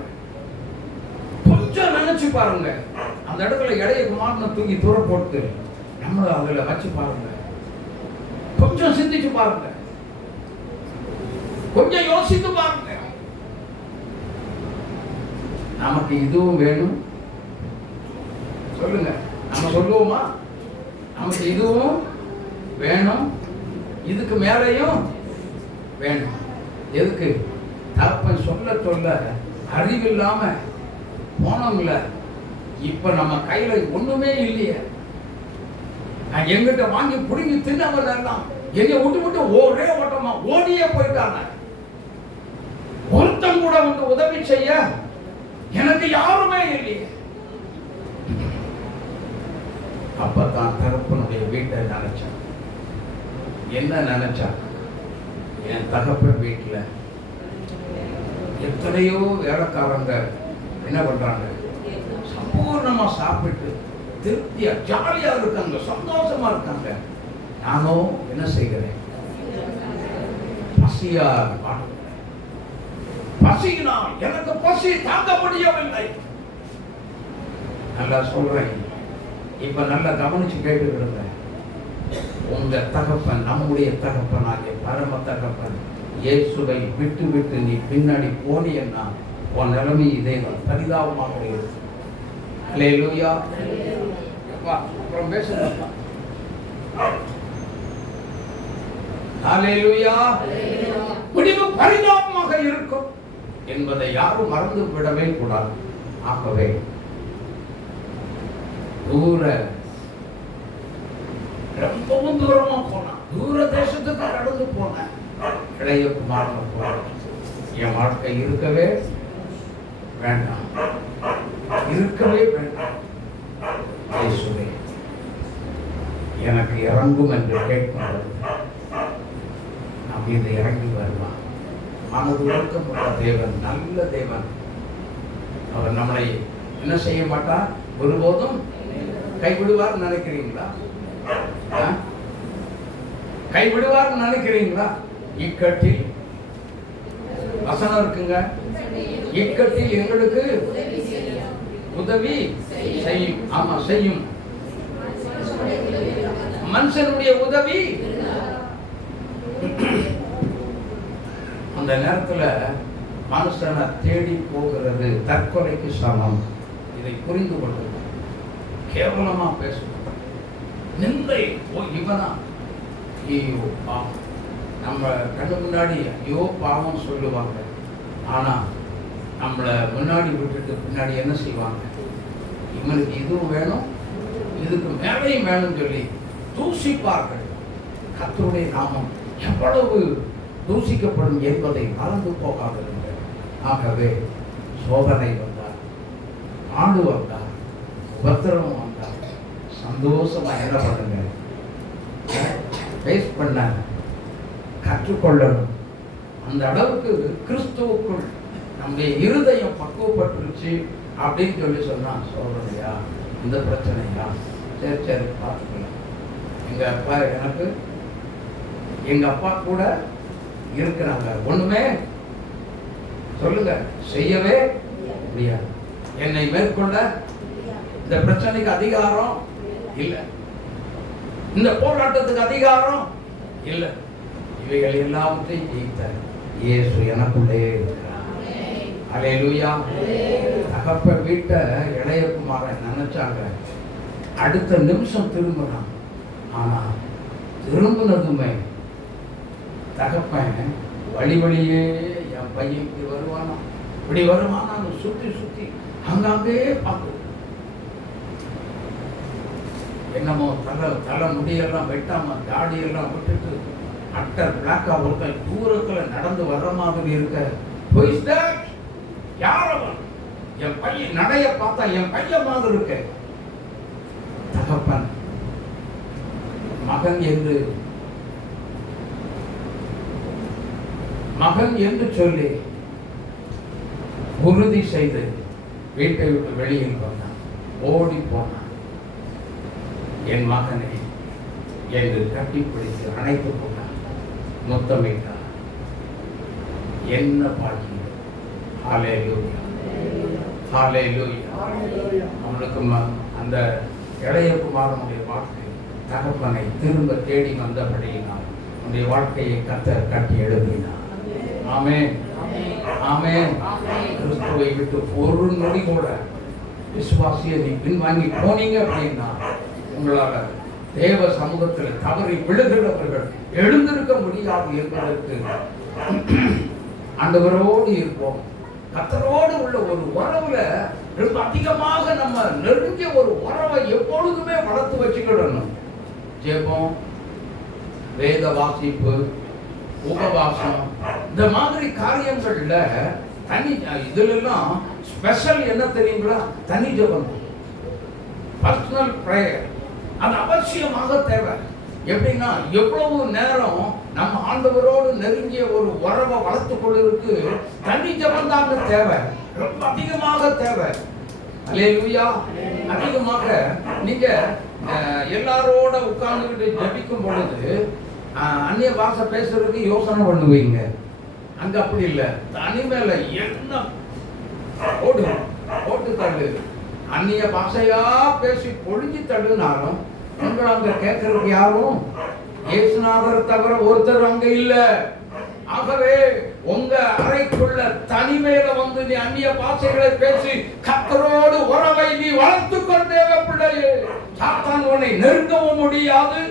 கொஞ்சம் நினைச்சு பாருங்க. அந்த இடத்துல இளைய குமாரனை தூக்கி தூர போட்டு நம்ம அதுல வச்சு பாருங்க, கொஞ்சம் சிந்திச்சு பாருங்க, கொஞ்சம் யோசித்து பாருங்க. நமக்கு இதுவும் வேணும் சொல்லுங்க, நம்ம சொல்லுவோமா? நமக்கு இதுவும் வேணும், இதுக்கு மேலையும் வேணும். எதுக்கு? தகப்பன் சொல்ல சொல்ல அறிவில்லாம போனோம்ல. இப்ப நம்ம கையில ஒண்ணுமே இல்லையே, நான் எங்கிட்ட வாங்கி புடுங்கி தின்னவன் எல்லாம் என்னை விட்டு விட்டு ஒரே ஓட்டமா ஓடியே போயிட்டாங்க. ஒருத்தன் கூட வந்து உதவி செய்ய எனக்கு யாருமே இல்லையே. அப்பதான் தகப்பனுடைய வீட்டை நினைச்சான். என்ன நினைச்சா? என் தகப்பன் வீட்டுல எத்தனையோ வேலைக்காரங்க என்ன பண்றாங்க, சம்பூர்ணமா சாப்பிட்டு திருப்தியா ஜாலியா இருக்காங்க, சந்தோஷமா இருக்காங்க. நானும் என்ன செய்கிறேன், பசியா பசியினால் எனக்கு பசி தாங்க முடியவில்லை. நல்லா சொல்றேன், இப்ப நல்லா கவனிச்சு கேட்டுக்கிடுங்க. உங்க தகப்பன், நம்முடைய தகப்பனாகிய பரம தகப்பன் இயேசுவை விட்டு விட்டு நீ பின்னாடி போனீன்னா உன் நிலைமை இதே பரிதாபமாக இருக்கு. அல்லேலூயா. அப்புறம் பேசுங்க. அல்லேலூயா. முடிவு பரிதாபமாக இருக்கும் என்பதை யாரும் மறந்து விடவே கூடாது. ஆகவே ரொம்பவும் தூரமா போனா, தூர தேசத்துக்கு கடந்து போன இளைய குமாரன் போல என் வாழ்க்கை இருக்கவே வேண்டாம், இருக்கவே வேண்டாம். இயேசுவே எனக்கு இறங்கும் என்று கேட்கும் நம் இது இறங்கி வருவான். மனது உருக்கப்பட்ட தேவன், நல்ல தேவன். அவர் நம்மளை என்ன செய்ய மாட்டார், ஒருபோதும் கைவிடுவார் நினைக்கிறீங்களா? கைவிடுவார் நினைக்கிறீங்களா? இக்கட்டில் வசனம் இருக்குங்க, இக்கட்டில் எங்களுக்கு உதவி செய்யும். ஆமா செய்யும். மனுஷனுடைய உதவி அந்த நேரத்துல மனுஷனை தேடி போகிறது தற்கொலைக்கு சமம். இதை புரிந்து கொள்ளுங்க. கேவலமா பேசுவோம், நிந்தை. ஓ இவனா, ஐயோ பாவம், நம்ம கண்ணு முன்னாடி ஐயோ பாவம் சொல்லுவாங்க. ஆனா நம்மளை முன்னாடி விட்டுட்டு பின்னாடி என்ன செய்வாங்க, இவனுக்கு இதுவும் வேணும் இதுக்கு மேலையும் வேணும் சொல்லி தூசிப்பார்கள். கர்த்தருடைய நாமம் எவ்வளவு தூசிக்கப்படும் என்பதை மறந்து போகாதிருங்கள். ஆகவே சோதனை வந்தார், ஆண்டு வந்தார், உபத்திரம் வந்தார், சந்தோஷமா என்ன பண்ணுங்க, ஃபேஸ் பண்ண கற்றுக்கொள்ளணும். அந்த அளவுக்கு கிறிஸ்துவுக்குள் நம்முடைய இருதயம் பக்குவப்பட்டுருச்சு அப்படின்னு சொல்லி சொன்னா, சோதனையா இந்த பிரச்சனையா, சரி சரி பார்த்துக்கலாம். எங்க அப்பா எனக்கு, எங்க அப்பா கூட இருக்கிறாங்க, ஒண்ணுமே சொல்லுங்க செய்யவே முடியாது. என்னை மேற்கொள்ள இந்த பிரச்சனைக்கு அதிகாரம் இல்லை, இந்த போராட்டத்துக்கு அதிகாரம் இல்லை. இவைகள் எல்லாவற்றையும் ஜெயித்த இயேசு எனக்குள்ளே இருக்கிறார். அல்லேலூயா. தகப்ப வீட்டை இளையகுமாரன் நினைச்சாங்க, அடுத்த நிமிஷம் திரும்பினான். ஆனா திரும்பினதுமே தகப்பன் வழி வழியே என் பையன் இப்படி வருவானா இப்படி வருவானான்னு சுத்தி சுத்தி அங்கங்கே பார்த்து என்னமோ தலை முடியெல்லாம் வெட்டாம தாடியெல்லாம் விட்டுட்டு அட்டர் பிளாக்கா ஒருத்தர் தூரத்துல நடந்து வர்ற மாதிரி இருக்க. யாரவன்? என் பையன் நடைய பார்த்தா என் பையன் மாதிரி இருக்க. தகப்பன் மகன் என்று சொல்லி உறுதி செய்து வீட்டை விட்டு வெளியில் வந்தான், ஓடி போனான். என் மகனை என்று கட்டிப்பிடித்து அணைத்துக் கொண்டான், முத்தமிட்டான். என்ன பாக்கியம்! ஹல்லேலூயா, ஹல்லேலூயா. அவனுக்கு அந்த இளைய குமாரனுடைய வாழ்க்கை தகப்பனை திரும்ப தேடி வந்தபடியினால் உன்னுடைய வாழ்க்கையை கர்த்தர் கட்டி எழுதினார். ஆமென், ஆமென். கிறிஸ்துவை விட்டு ஒரு நொடி கூட விசுவாசியை நீ பின்வாங்கி போனீங்க அப்படின்னா உங்களால தேவ சமூகத்தில் தவறி விழுகிறவர்கள் எழுந்திருக்க முடியாது என்பதற்கு ஆண்டவரோடு இருப்போம். கர்த்தரோடு உள்ள ஒரு உறவுல ரொம்ப அதிகமாக நம்ம நெருங்கிய ஒரு உறவை எப்பொழுதுமே வளர்த்து வச்சுக்கிடணும். ஜெபம், வேத வாசிப்பு, உபவாசம், இந்த மாதிரி காரியங்கள்ல தனி இதுலாம் ஸ்பெஷல் என்ன தெரியுங்களா? தனி ஜெபம், பர்சனல் பிரேயர். அது அவசியமாக தேவை. எப்படின்னா எவ்வளவு நேரம் நம்ம ஆண்டவரோடு நெருங்கிய ஒரு உறவை வளர்த்து கொள்வதற்கு தனி ஜெபம் தாங்க தேவை, ரொம்ப அதிகமாக தேவை. அல்லேலூயா. அதிகமாக நீங்க எல்லாரோட உட்கார்ந்துக்கிட்டு ஜெபிக்கும் பொழுது அந்நிய பாஷை பேசுறதுக்கு யோசனை பண்ணுவீங்க. அங்க அப்படி இல்லை, தனிமையில என்ன ஓட்டு தள்ளு, அந்நிய பாஷையா பேசி பொழிஞ்சு தள்ளுனாலும் உங்களை அங்க கேட்கறதுக்கு யாரும் இயேசுநாதர் தவிர ஒருத்தர் அங்க இல்ல. ஆகவே உங்க அறைக்குள்ள தனிமையில வந்து நீ அந்நிய பாஷைகளை பேசி கர்த்தரோடு உறவை நீ வளர்த்துக் கொண்டே பிள்ளையே. சாத்தான் உன்னை நெருங்கவும் முடியாது,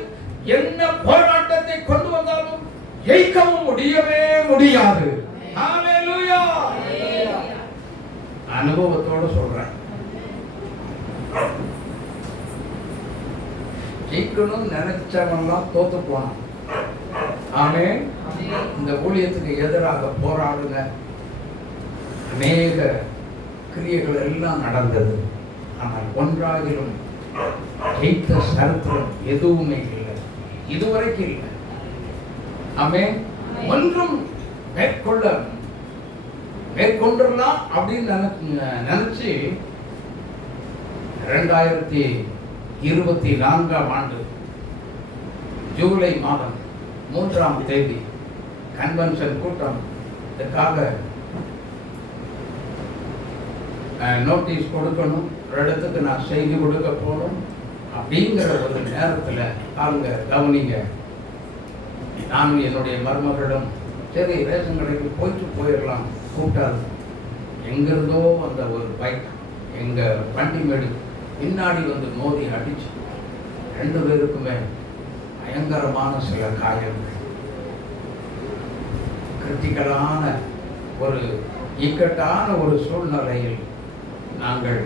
என்ன போராட்டத்தை கொண்டு வந்தாலும் ஜெயிக்கவும் முடியவே முடியாது. ஹல்லேலூயா. அனுபவத்தோட சொல்றேன். ஜெயிக்கணும் நினைச்சவன்லாம் தோத்து போனான். ஆமென். இந்த ஊழியத்துக்கு எதிராக போராடுங்க அநேக கிரியைகள் எல்லாம் நடந்தது. ஆனால் ஒன்றாகிலும் ஜெயித்த சரித்திரம் எதுவுமே இல்லை, இதுவரைக்கும் இல்லை. ஆமென். ஒன்றும் மேற்கொண்டுலாம் அப்படின்னு நினைச்சு 2024 ஜூலை மாதம் 3ஆம் தேதி கன்வென்ஷன் கூட்டம் இதற்காக நோட்டீஸ் கொடுக்கணும், ஒரு இடத்துக்கு நான் செய்தி கொடுக்க போகணும் அப்படிங்கிற ஒரு நேரத்தில் அவங்க கவனிங்க, நானும் என்னுடைய மருமகளிடம் சரி ரேஷன் கடைக்கு போயிடலாம் கூப்பிட்டாரு. எங்கிருந்தோ அந்த ஒரு பைக் எங்கள் வண்டி மேடு பின்னாடி வந்து மோதி அடிச்சு 2 பேருக்குமே பயங்கரமான சில காயங்கள், கிரிட்டிக்கலான ஒரு இக்கட்டான ஒரு சூழ்நிலையில் நாங்கள்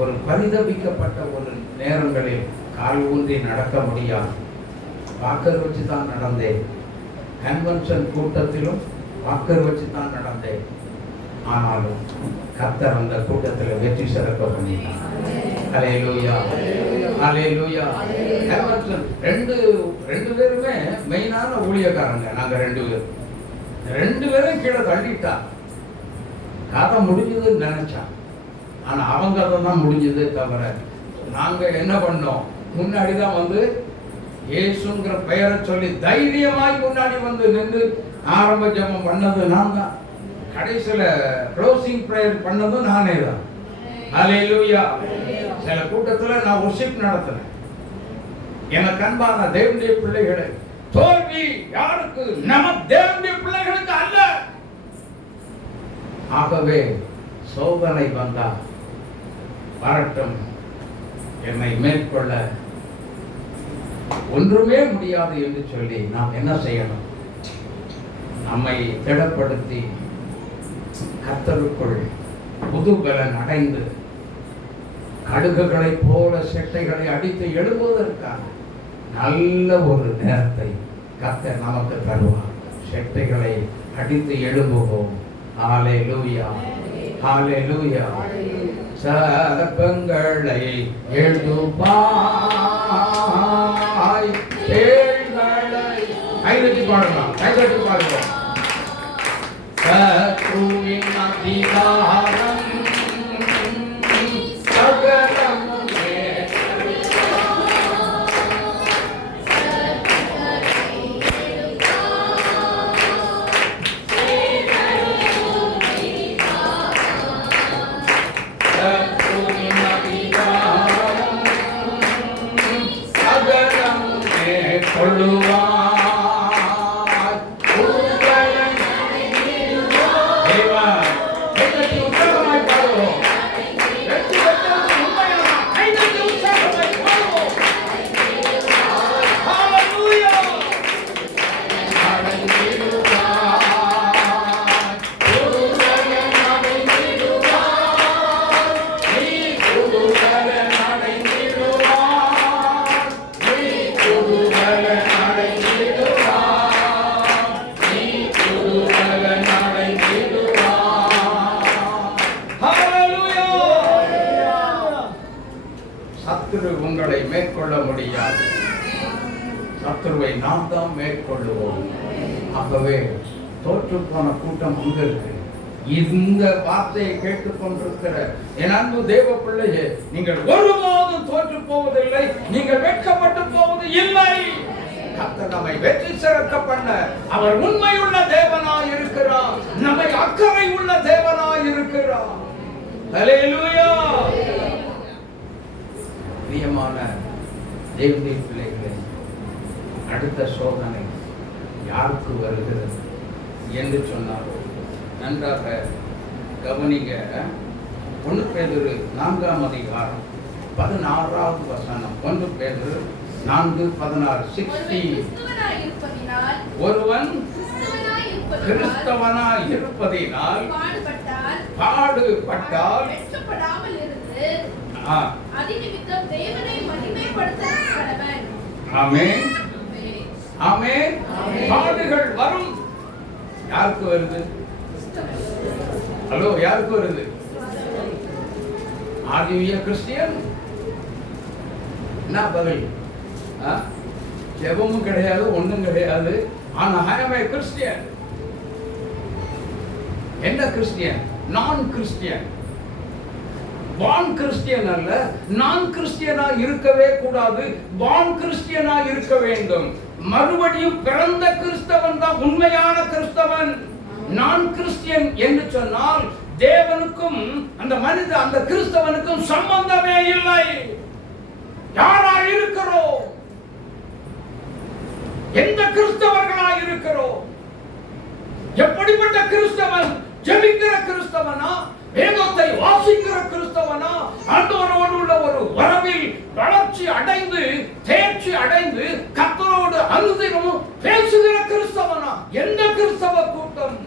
ஒரு பரிதபிக்கப்பட்ட ஒரு நேரங்களில் கால் ஊன்றி நடக்க முடியாது. வாக்கர் வச்சு தான் நடந்தேன், கன்வென்ஷன் கூட்டத்திலும் வாக்கர் வச்சு தான் நடந்தேன். ஆனாலும் கர்த்தர் அந்த கூட்டத்தில் வெற்றி சிறக்க பண்ணினார். ஹல்லேலூயா, ஹல்லேலூயா. கன்வென்ஷன் ரெண்டு பேருமே மெயினான ஊழியக்காரங்க. நாங்கள் 2 பேரும் கீழே தள்ளிட்டா கதை முடிஞ்சதுன்னு நினைச்சான். ஆனா அவங்க கதை தான் முடிஞ்சதே தவிர நாங்க என்ன பண்ணோம், முன்னாடி தான் வந்து இயேசுங்கிற பெயரை சொல்லி தைரியமாய் முன்னாடி வந்து நின்று ஆரம்ப ஜெபம் பண்ணது நான் தான், கடைசியில க்ளோசிங் பிரேயர் பண்ணதும் நானே தான். ஹல்லேலூயா. சில கூட்டத்தில் நான் வொர்ஷிப் நடத்தினேன். எனக்கு அன்பான தேவனுடைய பிள்ளைகளை, தோல்வி யாருக்கு? நம்ம தேவனுடைய பிள்ளைகளுக்கு அல்ல. ஆகவே சோதனை வந்தா வரட்டும், என்னை மேற்கொள்ள ஒன்றுமே முடியாது என்று சொல்லி நாம் என்ன செய்யணும்? நம்மை திடப்படுத்தி கர்த்தருக்குள் புது பலன் அடைந்து கடுகுகளை போல செட்டைகளை அடித்து எழுப்புவதற்காக நல்ல ஒரு நேரத்தை கர்த்தர் நமக்கு தருவார். செட்டைகளை அடித்து எழும்புவோம். ஹல்லேலூயா, ஹல்லேலூயா. சர்ப்பங்களை எழுதுவாய், தேள்களை கைதட்டி பாடலாம், கைதட்டி பாடுவோம். சத்ருவின் அதிகாரம் உங்களை மேற்கொள்ள முடியாது. சத்துருவை நாம் தான் மேற்கொள்ளுவோம். ஆகவே தோற்று போன கூட்டம் அங்க இருக்கு. இந்த வார்த்தையை கேட்டுக் கொண்டிருக்கிற என் அன்பு தேவ பிள்ளையே, நீங்கள் ஒருபோதும் தோற்று போவதில்லை, நீங்கள் வெட்கப்பட்டு போவது இல்லை. கர்த்தர் நம்மை வெற்றி சிறக்க பண்ண அவர் உண்மையுள்ள தேவனாய் இருக்கிறார், நம்மை அக்கறை உள்ள தேவனாய் இருக்கிறார். ஹல்லேலூயா. பிரியமான தேவனுடைய பிள்ளைகளே, அடுத்த சோதனை யாருக்கு வருகிறது என்று சொன்னாரோ நன்றாக கவனிங்க. 1 பேதுரு 4ஆம் அதிகாரம் 16ஆவது வசனம். 1 பேதுரு 4:16. 16. ஒருவன் கிறிஸ்தவனாய் இருப்பதினால் பாடுபட்டால் ஆமென், ஆமென். பாடுகள் வரும். யாருக்கு வருது? ஹலோ, யாருக்கு வருது? Are you a Christian? என்ன பதில்? ஜெபமும் கிடையாது, ஒண்ணும் கிடையாது. ஆனா I am a Christian. என்ன கிறிஸ்டியன்? நான் கிறிஸ்டியன். பான் கிறிஸ்டியன் அல்ல, நான் கிறிஸ்டியனா இருக்கவே கூடாது, பான் கிறிஸ்டியனா இருக்க வேண்டும். மறுபடியும் பிறந்த கிறிஸ்தவன் தான் உண்மையான கிறிஸ்தவன். நான் கிறிஸ்டியன் என்று சொன்னால் தேவனுக்கும் அந்த கிறிஸ்தவனுக்கும் சம்பந்தமே இல்லை. யாரா இருக்கிறோம்? எந்த கிறிஸ்தவர்களா இருக்கிறோம்? எப்படிப்பட்ட கிறிஸ்தவன்? ஜெபிக்கிற கிறிஸ்தவனா? வேதத்தை வாசிக்கிற கிறிஸ்தவனா? ஆண்டவரோடு உள்ள ஒரு உறவில் வளர்ச்சி அடைந்து தேர்ச்சி அடைந்து கர்த்தரோடு அனுதினமும் பேசுகிற கிறிஸ்தவனா? எந்த கிறிஸ்தவ கூட்டம்?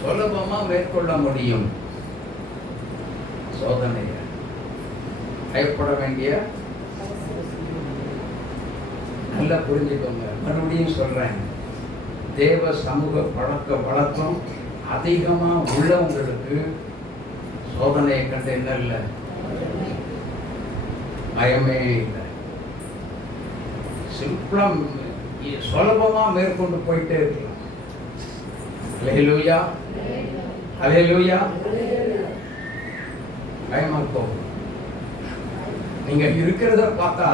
சுலபமா மேற்கொள்ள முடியும் சோதனையை. பயப்பட வேண்டிய நல்லா புரிஞ்சுக்கோங்க. மறுபடியும் சொல்றேன், தேவ சமூக பழக்க வழக்கம் அதிகமா உள்ளவங்களுக்கு சோதனையை கண்டு என்ன இல்லை, பயமே இல்லை. சிம்பிளா சுலபமா மேற்கொண்டு போயிட்டே இருக்கலாம். ஹல்லேலூயா, ஹல்லேலூயா. பயமா இருக்கும். நீங்க இருக்கிறத பார்த்தா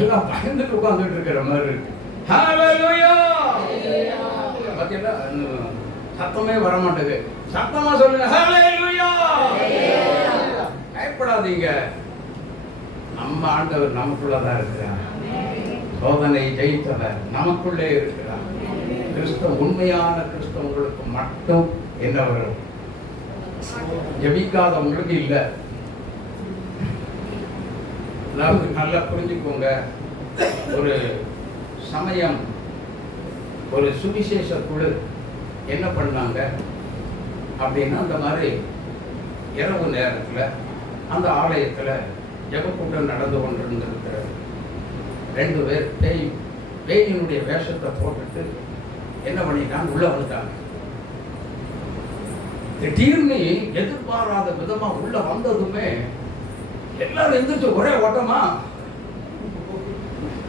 எல்லாம் பயந்துட்டு உட்கார்ந்துட்டு இருக்கிற மாதிரி இருக்கு. ஹல்லேலூயா. பாத்தீங்களா, சத்தமே வர மாட்டேங்குது. சத்தமா சொல்லுங்க, ஹல்லேலூயா. பயப்படாதீங்க. நம்ம ஆண்டவர் நமக்குள்ளதான் இருக்கிறார். சோதனை ஜெயித்தவர் நமக்குள்ளே இருக்கிறார். கிறிஸ்தவ உண்மையான கிறிஸ்தவங்களுக்கு மட்டும் என்ன வரும்? ஜெபிக்காதவங்களுக்கு இல்ல. நல்லா புரிஞ்சுக்கோங்க. ஒரு சமயம் ஒரு சுவிசேஷ குழு என்ன பண்ணாங்க அப்படின்னா, அந்த மாதிரி இரவு நேரத்தில் அந்த ஆலயத்தில் ஜெபக்கூட்டம் நடந்து கொண்டிருந்திருக்கிறது. 2 பேர் பேயினுடைய வேஷத்தை போட்டுட்டு என்ன பண்ணிட்டாங்க, உள்ள வந்துட்டாங்க. திடீர்னு எதிர்பாராத விதமா உள்ள வந்ததுமே எல்லாரும் எந்திரிச்சு ஒரே ஓட்டமா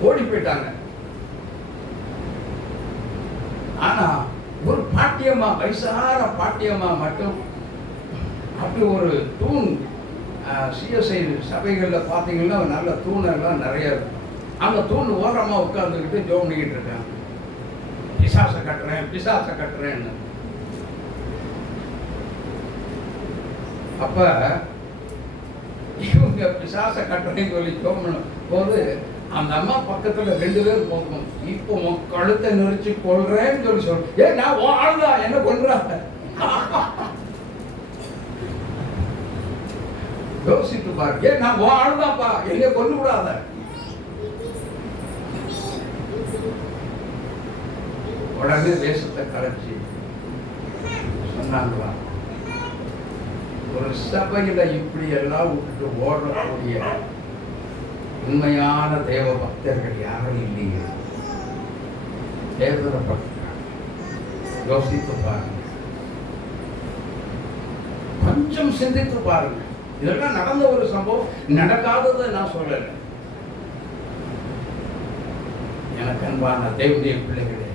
ஓடி போயிட்டாங்க. ஆனா ஒரு பாட்டியம்மா, வயசான பாட்டியம்மா மட்டும் அப்படி ஒரு தூண், சிஎஸ்ஐ சபைகளில் பார்த்தீங்கன்னா நல்ல தூணெல்லாம் நிறைய இருக்கும். அந்த தூண் ஓரமாக உட்காந்துக்கிட்டு ஜோம் பண்ணிக்கிட்டு இருக்காங்க. பிசாசை கட்டுறேன், பிசாசை கட்டுறேன்னு. அப்ப இவங்க பிசாசை கட்டுறேன்னு சொல்லி ஜோம் பண்ணும் போது அந்த அம்மா பக்கத்துல 2 பேர் போகும். இப்போ கழுத்தை நெரிச்சு கொள்றேன்னு சொல்லி நான் ஆளுதான் என்ன கொள்றாங்க. யோசித்து பாரு, நான் ஆளுதான்ப்பா, என்ன கொண்டு விடாத. உடனே தேசத்தை கலைச்சி சொன்னாங்களா, ஒரு சபையில இப்படி எல்லாம் விட்டுட்டு ஓடக்கூடிய உண்மையான தேவ பக்தர்கள் யாரும் இல்லையே. வேதனைப்பட்டாங்க. யோசித்து பாருங்க, கொஞ்சம் சிந்தித்து பாருங்க. இதெல்லாம் நடந்த ஒரு சம்பவம், நடக்காததை நான் சொல்லலை. எனக்கு அன்பான தேவனுடைய பிள்ளைகளே,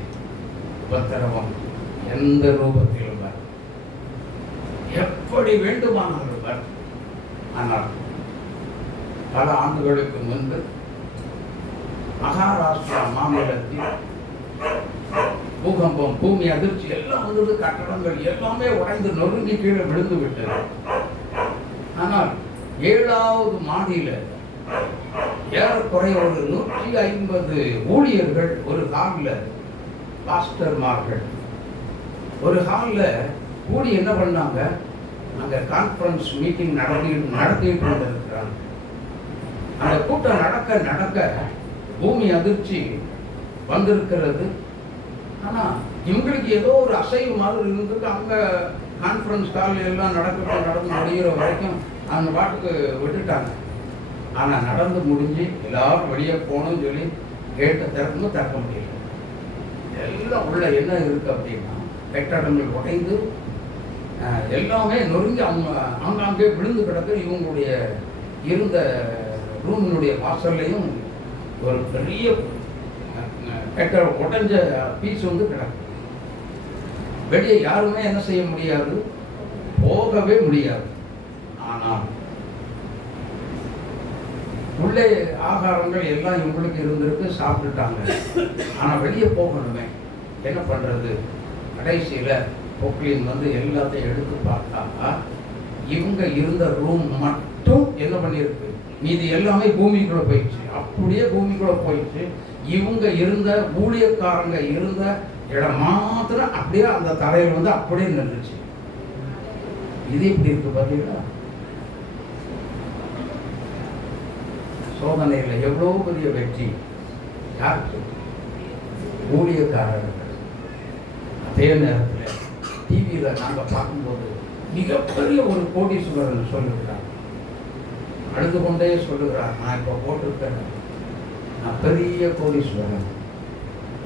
உபத்திரவம் எந்த ரூபத்திலும் வரும், எப்படி வேண்டுமானாலும் வரும். ஆனால் பல ஆண்டுகளுக்கு முன்பு மகாராஷ்டிரா மாநிலத்தில் பூகம்பம், பூமி அதிர்ச்சி எல்லாம் வந்தது. கட்டடங்கள் எல்லாமே உடைந்து நொறுங்கி கீழே விழுந்து விட்டது. ஆனால் 7வது மாடியில ஏறக்குறைய ஒரு 150 ஊழியர்கள் ஒரு ஹால்ல, பாஸ்டர்மார்கள் ஒரு ஹால்ல கூடி என்ன பண்ணாங்க, அங்க கான்ஃபரன்ஸ் மீட்டிங் நடத்திட்டு இருந்திருக்கிறாங்க. அந்த கூட்டம் நடக்க பூமி அதிர்ச்சி வந்திருக்கிறது. ஆனா இவங்களுக்கு ஏதோ ஒரு அசைவு மாதிரி இருந்துட்டு அங்க கான்ஃபரன்ஸ் கால் எல்லாம் நடந்து முடிகிற வரைக்கும் அந்த பாட்டுக்கு விட்டுட்டாங்க. ஆனா நடந்து முடிஞ்சு எல்லாரும் வெளியே போகணும்னு சொல்லி கேட்ட திறக்க முடியல. எல்லாம் உள்ள என்ன இருக்கு அப்படின்னா, கட்டடங்கள் உடைந்து எல்லாமே நொறுங்கி அங்காங்கே விழுந்து கிடக்கு. இவங்களுடைய இருந்த ரூமினுடைய வாசல்லையும் ஒரு பெரிய கட்டடம் உடைஞ்ச பீஸ் வந்து கிடக்கு. வெளியே யாருமே என்ன செய்ய முடியாது, போகவே முடியாது. ஆனால் உள்ளே ஆகாரங்கள் எல்லாம் இவங்களுக்கு இருந்திருக்கு, சாப்பிட்டுட்டாங்க. ஆனா வெளியே போகணுமே, என்ன பண்றது? கடைசியில பொக்லின் வந்து எல்லாத்தையும் எடுத்து பார்த்தா இவங்க இருந்த ரூம் மட்டும் என்ன பண்ணிருக்கு, மீதி எல்லாமே பூமிக்குள்ள போயிடுச்சு. அப்படியே பூமிக்குள்ள போயிடுச்சு. இவங்க இருந்த ஊழியக்காரங்க இருந்த இடம் மாத்திரம் அப்படியே அந்த தரையில் வந்து அப்படியே நின்றுச்சு. இது எப்படி இருக்கு பார்த்தீங்களா? சோதனையில எவ்வளவு பெரிய வெற்றி யாருக்கு? ஊழியக்காரர்கள். அதே நேரத்தில் டிவியில நாங்க பார்க்கும்போது மிகப்பெரிய ஒரு கோடீஸ்வரன் சொல்லுகிறார், அழுது கொண்டே சொல்லுகிறார், நான் இப்ப போட்டிருக்கேன், நான் பெரிய கோடீஸ்வரன்.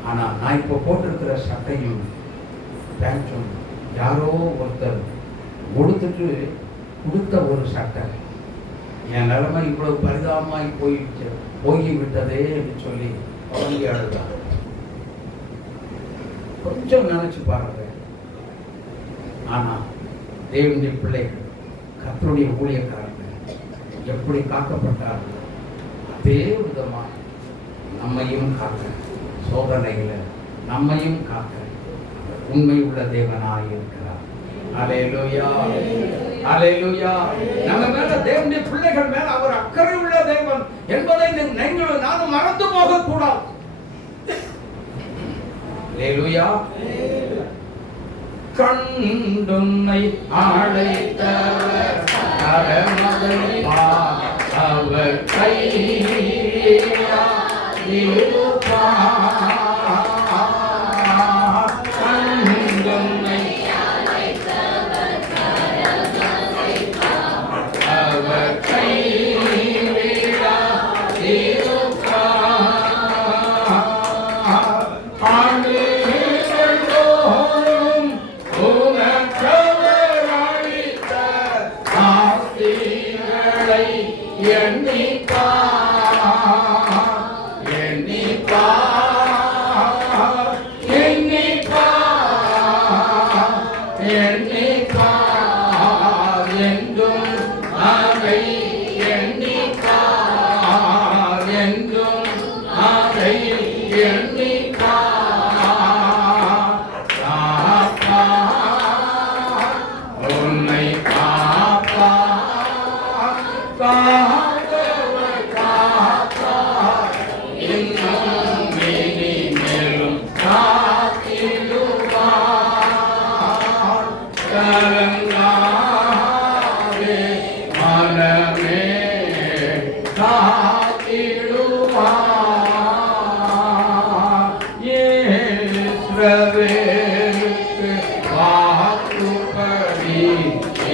ஆனா நான் இப்ப போட்டிருக்கிற சட்டையும் பேண்ட்டும் யாரோ ஒருத்தர் கொடுத்துட்டு கொடுத்த ஒரு சட்டை. என் நிலைமை இவ்வளவு பரிதாபமாய் போய்விட்டதே என்று சொல்லி அவங்க அழுதார். கொஞ்சம் நினைச்சு பாருங்க. ஆனா தேவனுடைய பிள்ளைகள், கர்த்தருடைய ஊழியக்காரர்கள் எப்படி காக்கப்பட்டார்கள், அதே விதமாக நம்மையும் காக்க, சோதனையில நம்மையும் காக்க உண்மை உள்ள தேவனாய் இருக்கிறார். அல்லேலூயா, அல்லேலூயா. நம்ம மேல, தேவனுடைய பிள்ளைகள் மேல அவர் அக்கறை உள்ள தேவன் என்பதை நீங்களும் நானும் மறந்து போக கூடாது. அல்லேலூயா. கண்டுன்னை அழைத்தவர் அரமகா அவர் கையா இருப்பார். கண்டுன்னை அழைத்தவர் அரமகா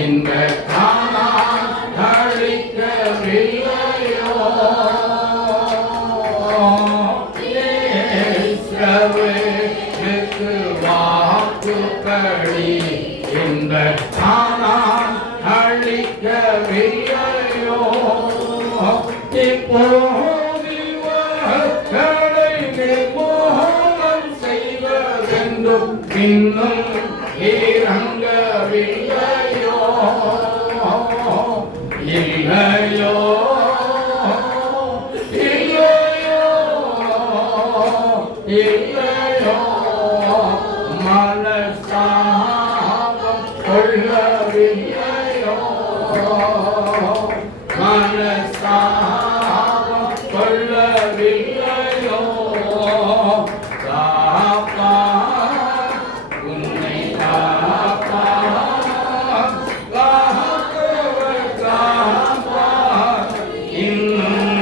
இந்த காணான் அழிக்கவில்லையோ இஸ்ரவேலுக்கு வாக்குப்படி இந்த காணான் அழிக்கவில்லையோ இப்போது இவர்களை நிர்மூலம் செய்வதென்றும் இன்னும் இறங்கவில்லையோ இல்லையோ இல்லையோ இல்லையோ மனஸ்தாபம் கொள்ளவில்லையோ மனஸ்தாபம் கொள்ளவில்லையோ காப்பா உன்னை காப்பா காப்பவர் காப்பா இன்னும்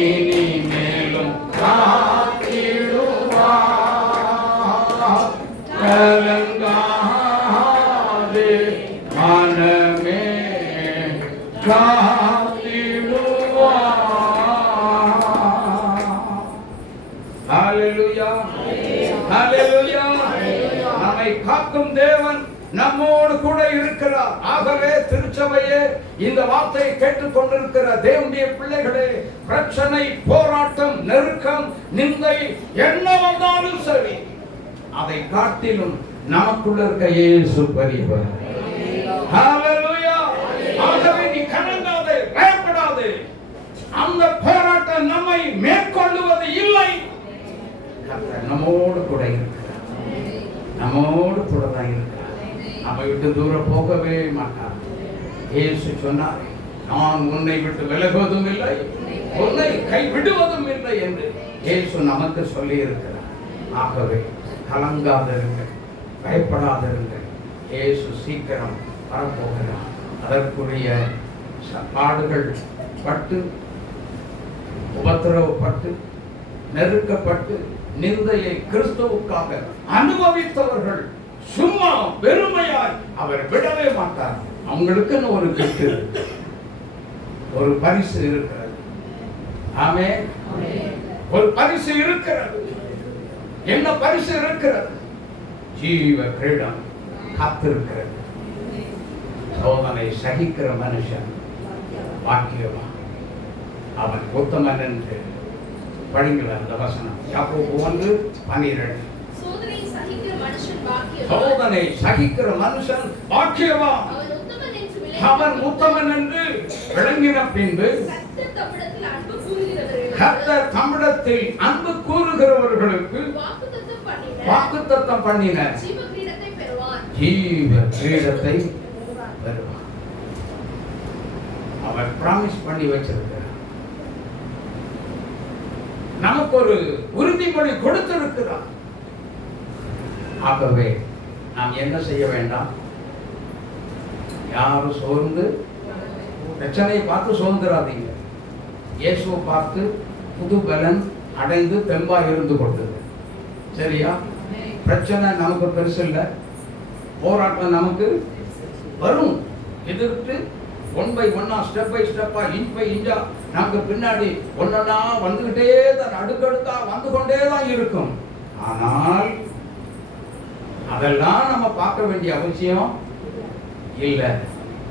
இனி மேலும் காத்திடுவார் கலங்காதே மனமே ஹalleluya ஹalleluya நம்மை காக்கும் தேவன் நம்மோடு கூட இருக்கிறார். ஆகவே திருச்சபையே, இந்த வார்த்தையை கேட்டுக் கொண்டிருக்கிற தேவனுடைய பிள்ளைகளே, பிரச்சனை, போராட்டம், நெருக்கம், நிந்தை என்ன வந்தாலும் சரி, அதை காட்டிலும் நமக்குள்ள இருக்க இயேசு பெரியவர். ஹalleluya. ஆகவே நீ கலங்காதே, பயப்படாதே. அந்த போராட்டம் நம்மை மேற்கொள்ளுவது இல்லை. கர்த்தர் நம்மோடு கூட இருக்கிறார். நம்மோடு கூட தான் இருக்கிறார். நம்மை விட்டு தூரம் போகவே மாட்டார். இயேசு சொன்னார், நான் உன்னை விட்டு விலகுவதும் இல்லை, உன்னை கைவிடுவதும் இல்லை என்று இயேசு நமக்கு சொல்லி இருக்கிறார். ஆகவே கலங்காதிருங்கள், பயப்படாதிருங்கள். இயேசு சீக்கிரம் வரப்போகிறார். அதற்குரிய பாடுகள் பட்டு, உபத்திரவப்பட்டு, நெருக்கப்பட்டு, நிந்தையை கிறிஸ்துவுக்காக அனுபவித்தவர்கள் சும்மா பெருமையாய் அவர் விடவே மாட்டார். அவங்களுக்குன்னு ஒரு கிஃப்ட் இருக்கு, ஒரு பரிசு இருக்கிறது. ஆமென். ஒரு பரிசு இருக்கிறது. என்ன பரிசு இருக்கிறது? ஜீவ கிரீடம் காத்திருக்கிறது. சோதனை சகிக்கிற மனுஷன் பாக்கியவான், அவன் உத்தமன் என்று படிங்கள அந்த வசனம். யாக்கோபு 1:12. சோதனை சகிக்கிற மனுஷன் பாக்கியவான், அவன் உத்தமன் என்று விளங்கின பின்பு கர்த்தர் தம்மிடத்தில் அன்பு கூறுகிறவர்களுக்கு வாக்குத்தத்தம் பண்ணின ஜீவ கிரீடத்தை பெறுவான். அவர் பிராமிஸ் பண்ணி வச்சிருக்கிறார். நமக்கு ஒரு உறுதிமொழி கொடுத்திருக்கிறார். ஆகவே நாம் என்ன செய்ய வேண்டாம்? யாரும் சோர்ந்து பிரச்சனையை பார்த்து சோர்ந்துடாதீங்க. இயேசுவை பார்த்து புது பலன் அடைந்து தெம்பா இருந்து கொண்டது. சரியா? பிரச்சனை நமக்கு பெருசு இல்லை, போராட்டம் நமக்கு வரும். எதிர்த்து ஒன் பை ஒன்னா, ஸ்டெப் பை ஸ்டெப்பா, இன்ச் பை இன்ச்சா நமக்கு பின்னாடி ஒன்னொன்னா வந்துகிட்டே தான், அடுக்கடுக்கா வந்து கொண்டே தான் இருக்கும். ஆனால் அதெல்லாம் நம்ம பார்க்க வேண்டிய அவசியம் இல்லை.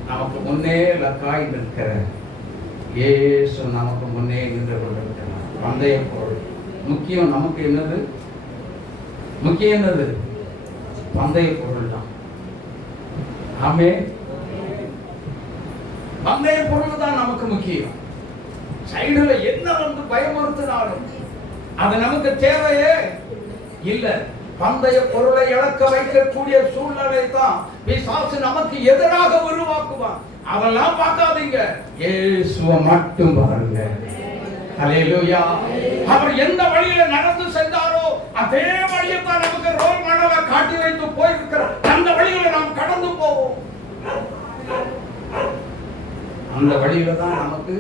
நமக்கு முன்னே லக்காய் நிற்கிற இயேசு நமக்கு முன்னே நின்று கொண்டிருக்கிறார். பந்தய பொருள் முக்கியம். நமக்கு என்னது முக்கியம்? என்னது? பந்தய பொருள் தான். ஆமென். பந்தய பொருள் தான் நமக்கு முக்கியம். சைடுல என்ன வந்து பயமுறுத்தினாலும் அது நமக்கு தேவையே இல்லை. பந்தய பொருளை இழக்க வைக்கக்கூடிய சூழ்நிலை தான் பிசாசு நமக்கு எதிராக உருவாக்குவான். அதெல்லாம் பார்க்காதீங்க, இயேசுவை மட்டும் பாருங்க. ஹல்லேலூயா. அவர் எந்த வழியில நடந்து சென்றாரோ அதே வழியை தான் நமக்கு ரோல் மாடலா காட்டி வைத்து போயிருக்கிறார். அந்த வழியில நாம் கடந்து போவோம். அந்த வழியில தான் நமக்கு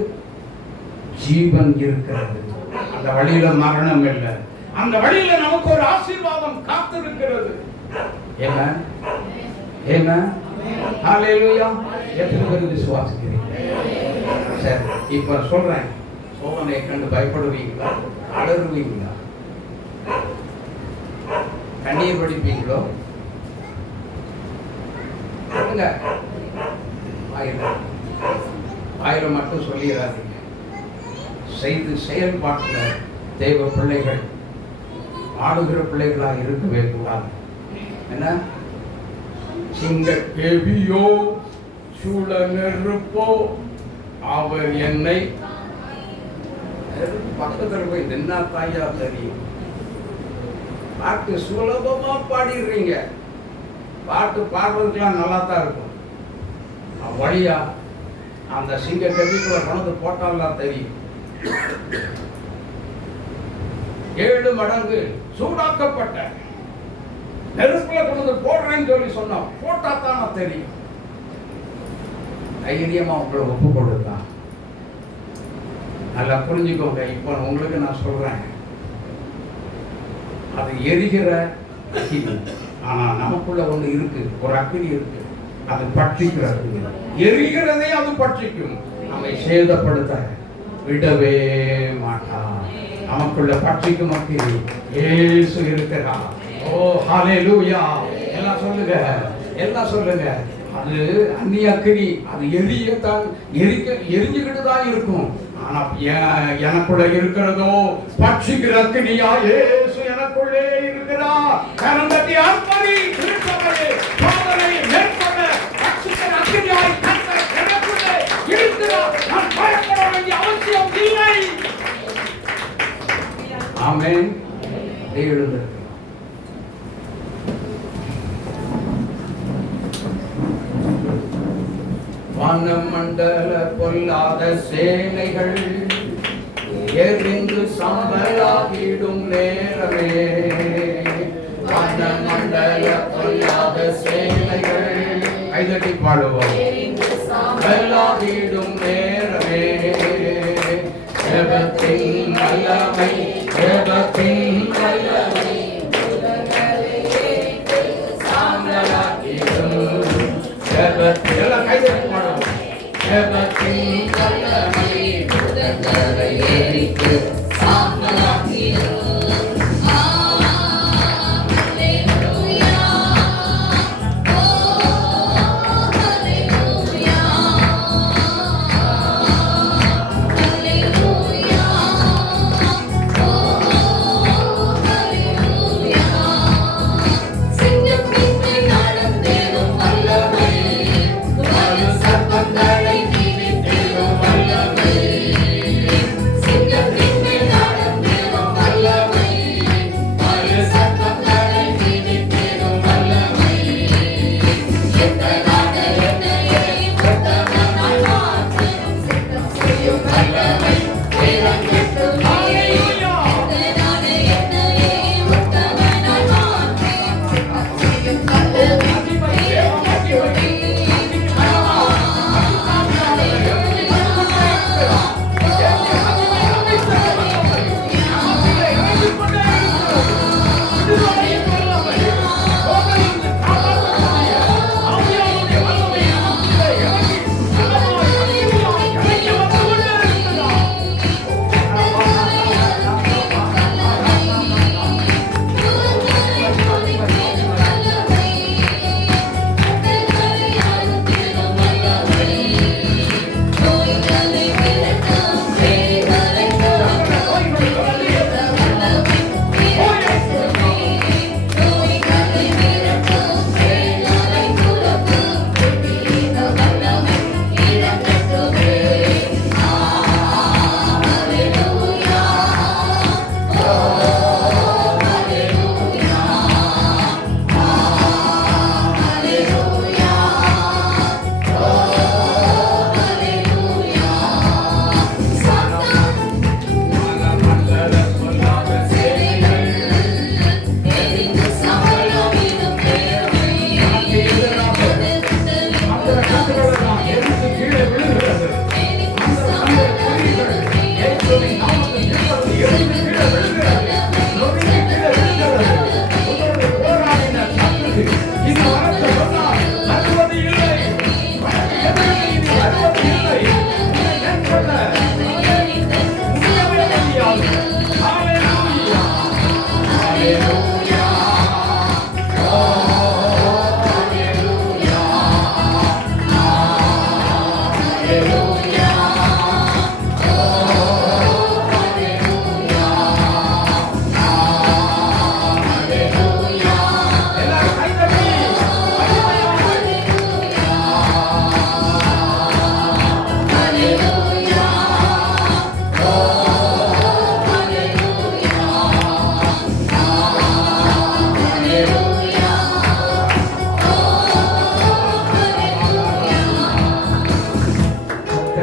ஜீவன் இருக்கிறது. அந்த வழியில மரணம் இல்லை. அந்த வழியில நமக்கு ஒரு ஆசீர்வாதம் காத்திருக்கிறது. ஏன்னா ஹalleluya. எத்தனை பேர் விசுவாசிக்கிறீங்க? சரி, இப்ப சொல்றேன். சோதனையை கண்டு பயப்படுவீங்களா? அலறுவீங்களா? கண்ணீர் வடிப்பீங்களோ? சொல்லுங்க. ஆயிரம் மட்டும் சொல்லிடாதீங்க. செய்து செயல்பாட்டில் தேவ பிள்ளைகள் ஆடுகிற பிள்ளைகளாக இருக்கவே கூடாது. என்ன சிங்க கேவியோ சூழ நெருப்போ அவர் என்னை பக்கத்தில் போய் நின்னா தாயா தெரியும். பாட்டு சுலபமா பாடிடுறீங்க. பாட்டு பாடுறதுக்கெல்லாம் நல்லா தான் இருக்கும். வழியா அந்த சிங்க கவிக்குள்ள கொண்டு போட்டாலாம் தெரியும். 7 மடங்கு சூடாக்கப்பட்ட நெருப்புல கொண்டு போடுறேன்னு சொல்லி சொன்னா போட்டா தான் தெரியும். தைரியமா உங்களை ஒப்பு கொடுத்தா நல்லா புரிஞ்சுக்கோங்க. இப்போ உங்களுக்கு நான் சொல்றேன், அது எரிகிற அக்கினி. ஆனா நமக்குள்ள ஒண்ணு இருக்கு, ஒரு அக்கினி இருக்கு, அது பட்சிக்கிற அக்கினி. எரிகிறதே அது பட்சிக்கும், நம்மை சேதப்படுத்த விடவே மாட்டார். நமக்குள்ள பட்சிக்கும் அக்கினி இயேசு இருக்கிறார். ஓ ஹalleluya. எல்லாம் சொல்லுங்க, எல்லாம் சொல்லுங்க. அது அந்நிய அக்கினி, அது எரிஞ்சுக்கிட்டு தான் இருக்கும். ஆனா எனக்குள்ள இருக்கிறதோ பட்சிக்கிற அக்கினியா இயேசு எனக்குள்ளே இருக்கிறார். கரந்தட்டி ஆர்ப்பரி திருச்சபையே சோதனை மேற்கொள்ள பட்சிக்கிற அக்கினியாய் கர்த்தர் எனக்குள்ளே இருக்கிறார். நான் பயப்பட வேண்டிய அவசியம் இல்லை. ஆமென். எழுந்து வானமண்டல பொல்லாத சேனைகள் எரிந்து சாம்பலாகிடும் நேரமே. வானமண்டல பொல்லாத சேனைகள் கைதட்டி பாடுவோம். சாம்பலாகிடும் நேரமே. ஜெபத்தின் வல்லமை, ஜெபத்தின் வல்லமை சாம்பலாகிடும். எல்லாம் கைதட்டி பாடுவோம். ஜெபத்தின் வல்லமை புதர்களை எரித்து சாம்பலாக்கிடும். சர்ப்பங்களை நீதித்திடும்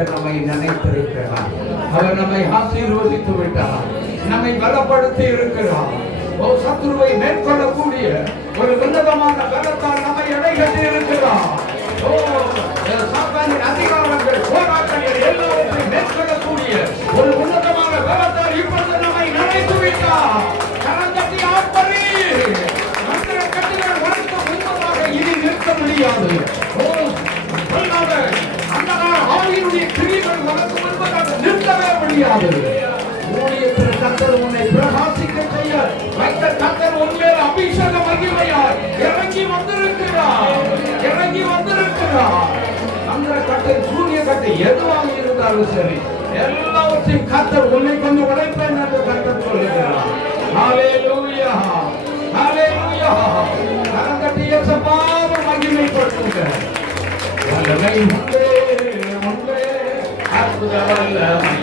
கர்த்தர் நம்மை நினைத்திருக்கிறார். அவர் நம்மை ஆசீர்வதித்து விட்டார், நம்மை பலப்படுத்தி இருக்கிறார். ஓ, சத்துருவை மேற்கொள்ளக்கூடிய ஒரு உன்னதமான பலத்தால் நம்மை எடைகட்டி இருக்கிறார். ஓ, சாத்தானின் அதிகாரங்கள், போராட்டங்கள் எல்லாவற்றையும் மேற்கொள்ளக்கூடிய ஒரு உன்னதமான பலத்தால் இப்பொழுது நம்மை நினைத்து விட்டார். கரந்தட்டி ஆர்ப்பரி. மந்திர கட்டுகள் உனக்கு முன்பதாக இனி நிற்க முடியாது. ஓ, சொல்லாத அந்தகார ஆவியினுடைய கிரியைகள் உனக்கு முன்பதாக நிற்கவே முடியாது. ஊழியத்தில் கர்த்தர் உன்னை பிரகாசிக்க செய்ய வைத்த கர்த்தர் உன்மேல் அபிஷேக மகிமையாய் இறங்கி வந்திருக்கிறார், இறங்கி வந்திருக்கிறார். அந்த கர்த்தர் சூரிய கட்டை எதுவாக இருந்தாலும் சரி, எல்லாவற்றையும் கர்த்தர் உன்னை கொண்டு உடைப்பேன் என்று கர்த்தர் சொல்லுகிறார். ஹல்லேலூயா, ஹல்லேலூயா. கரங்கட்டி இயேசுவை மகிமைப்படுத்துங்க. வல்லமை உண்டே, உண்டே, அற்புத வல்லமை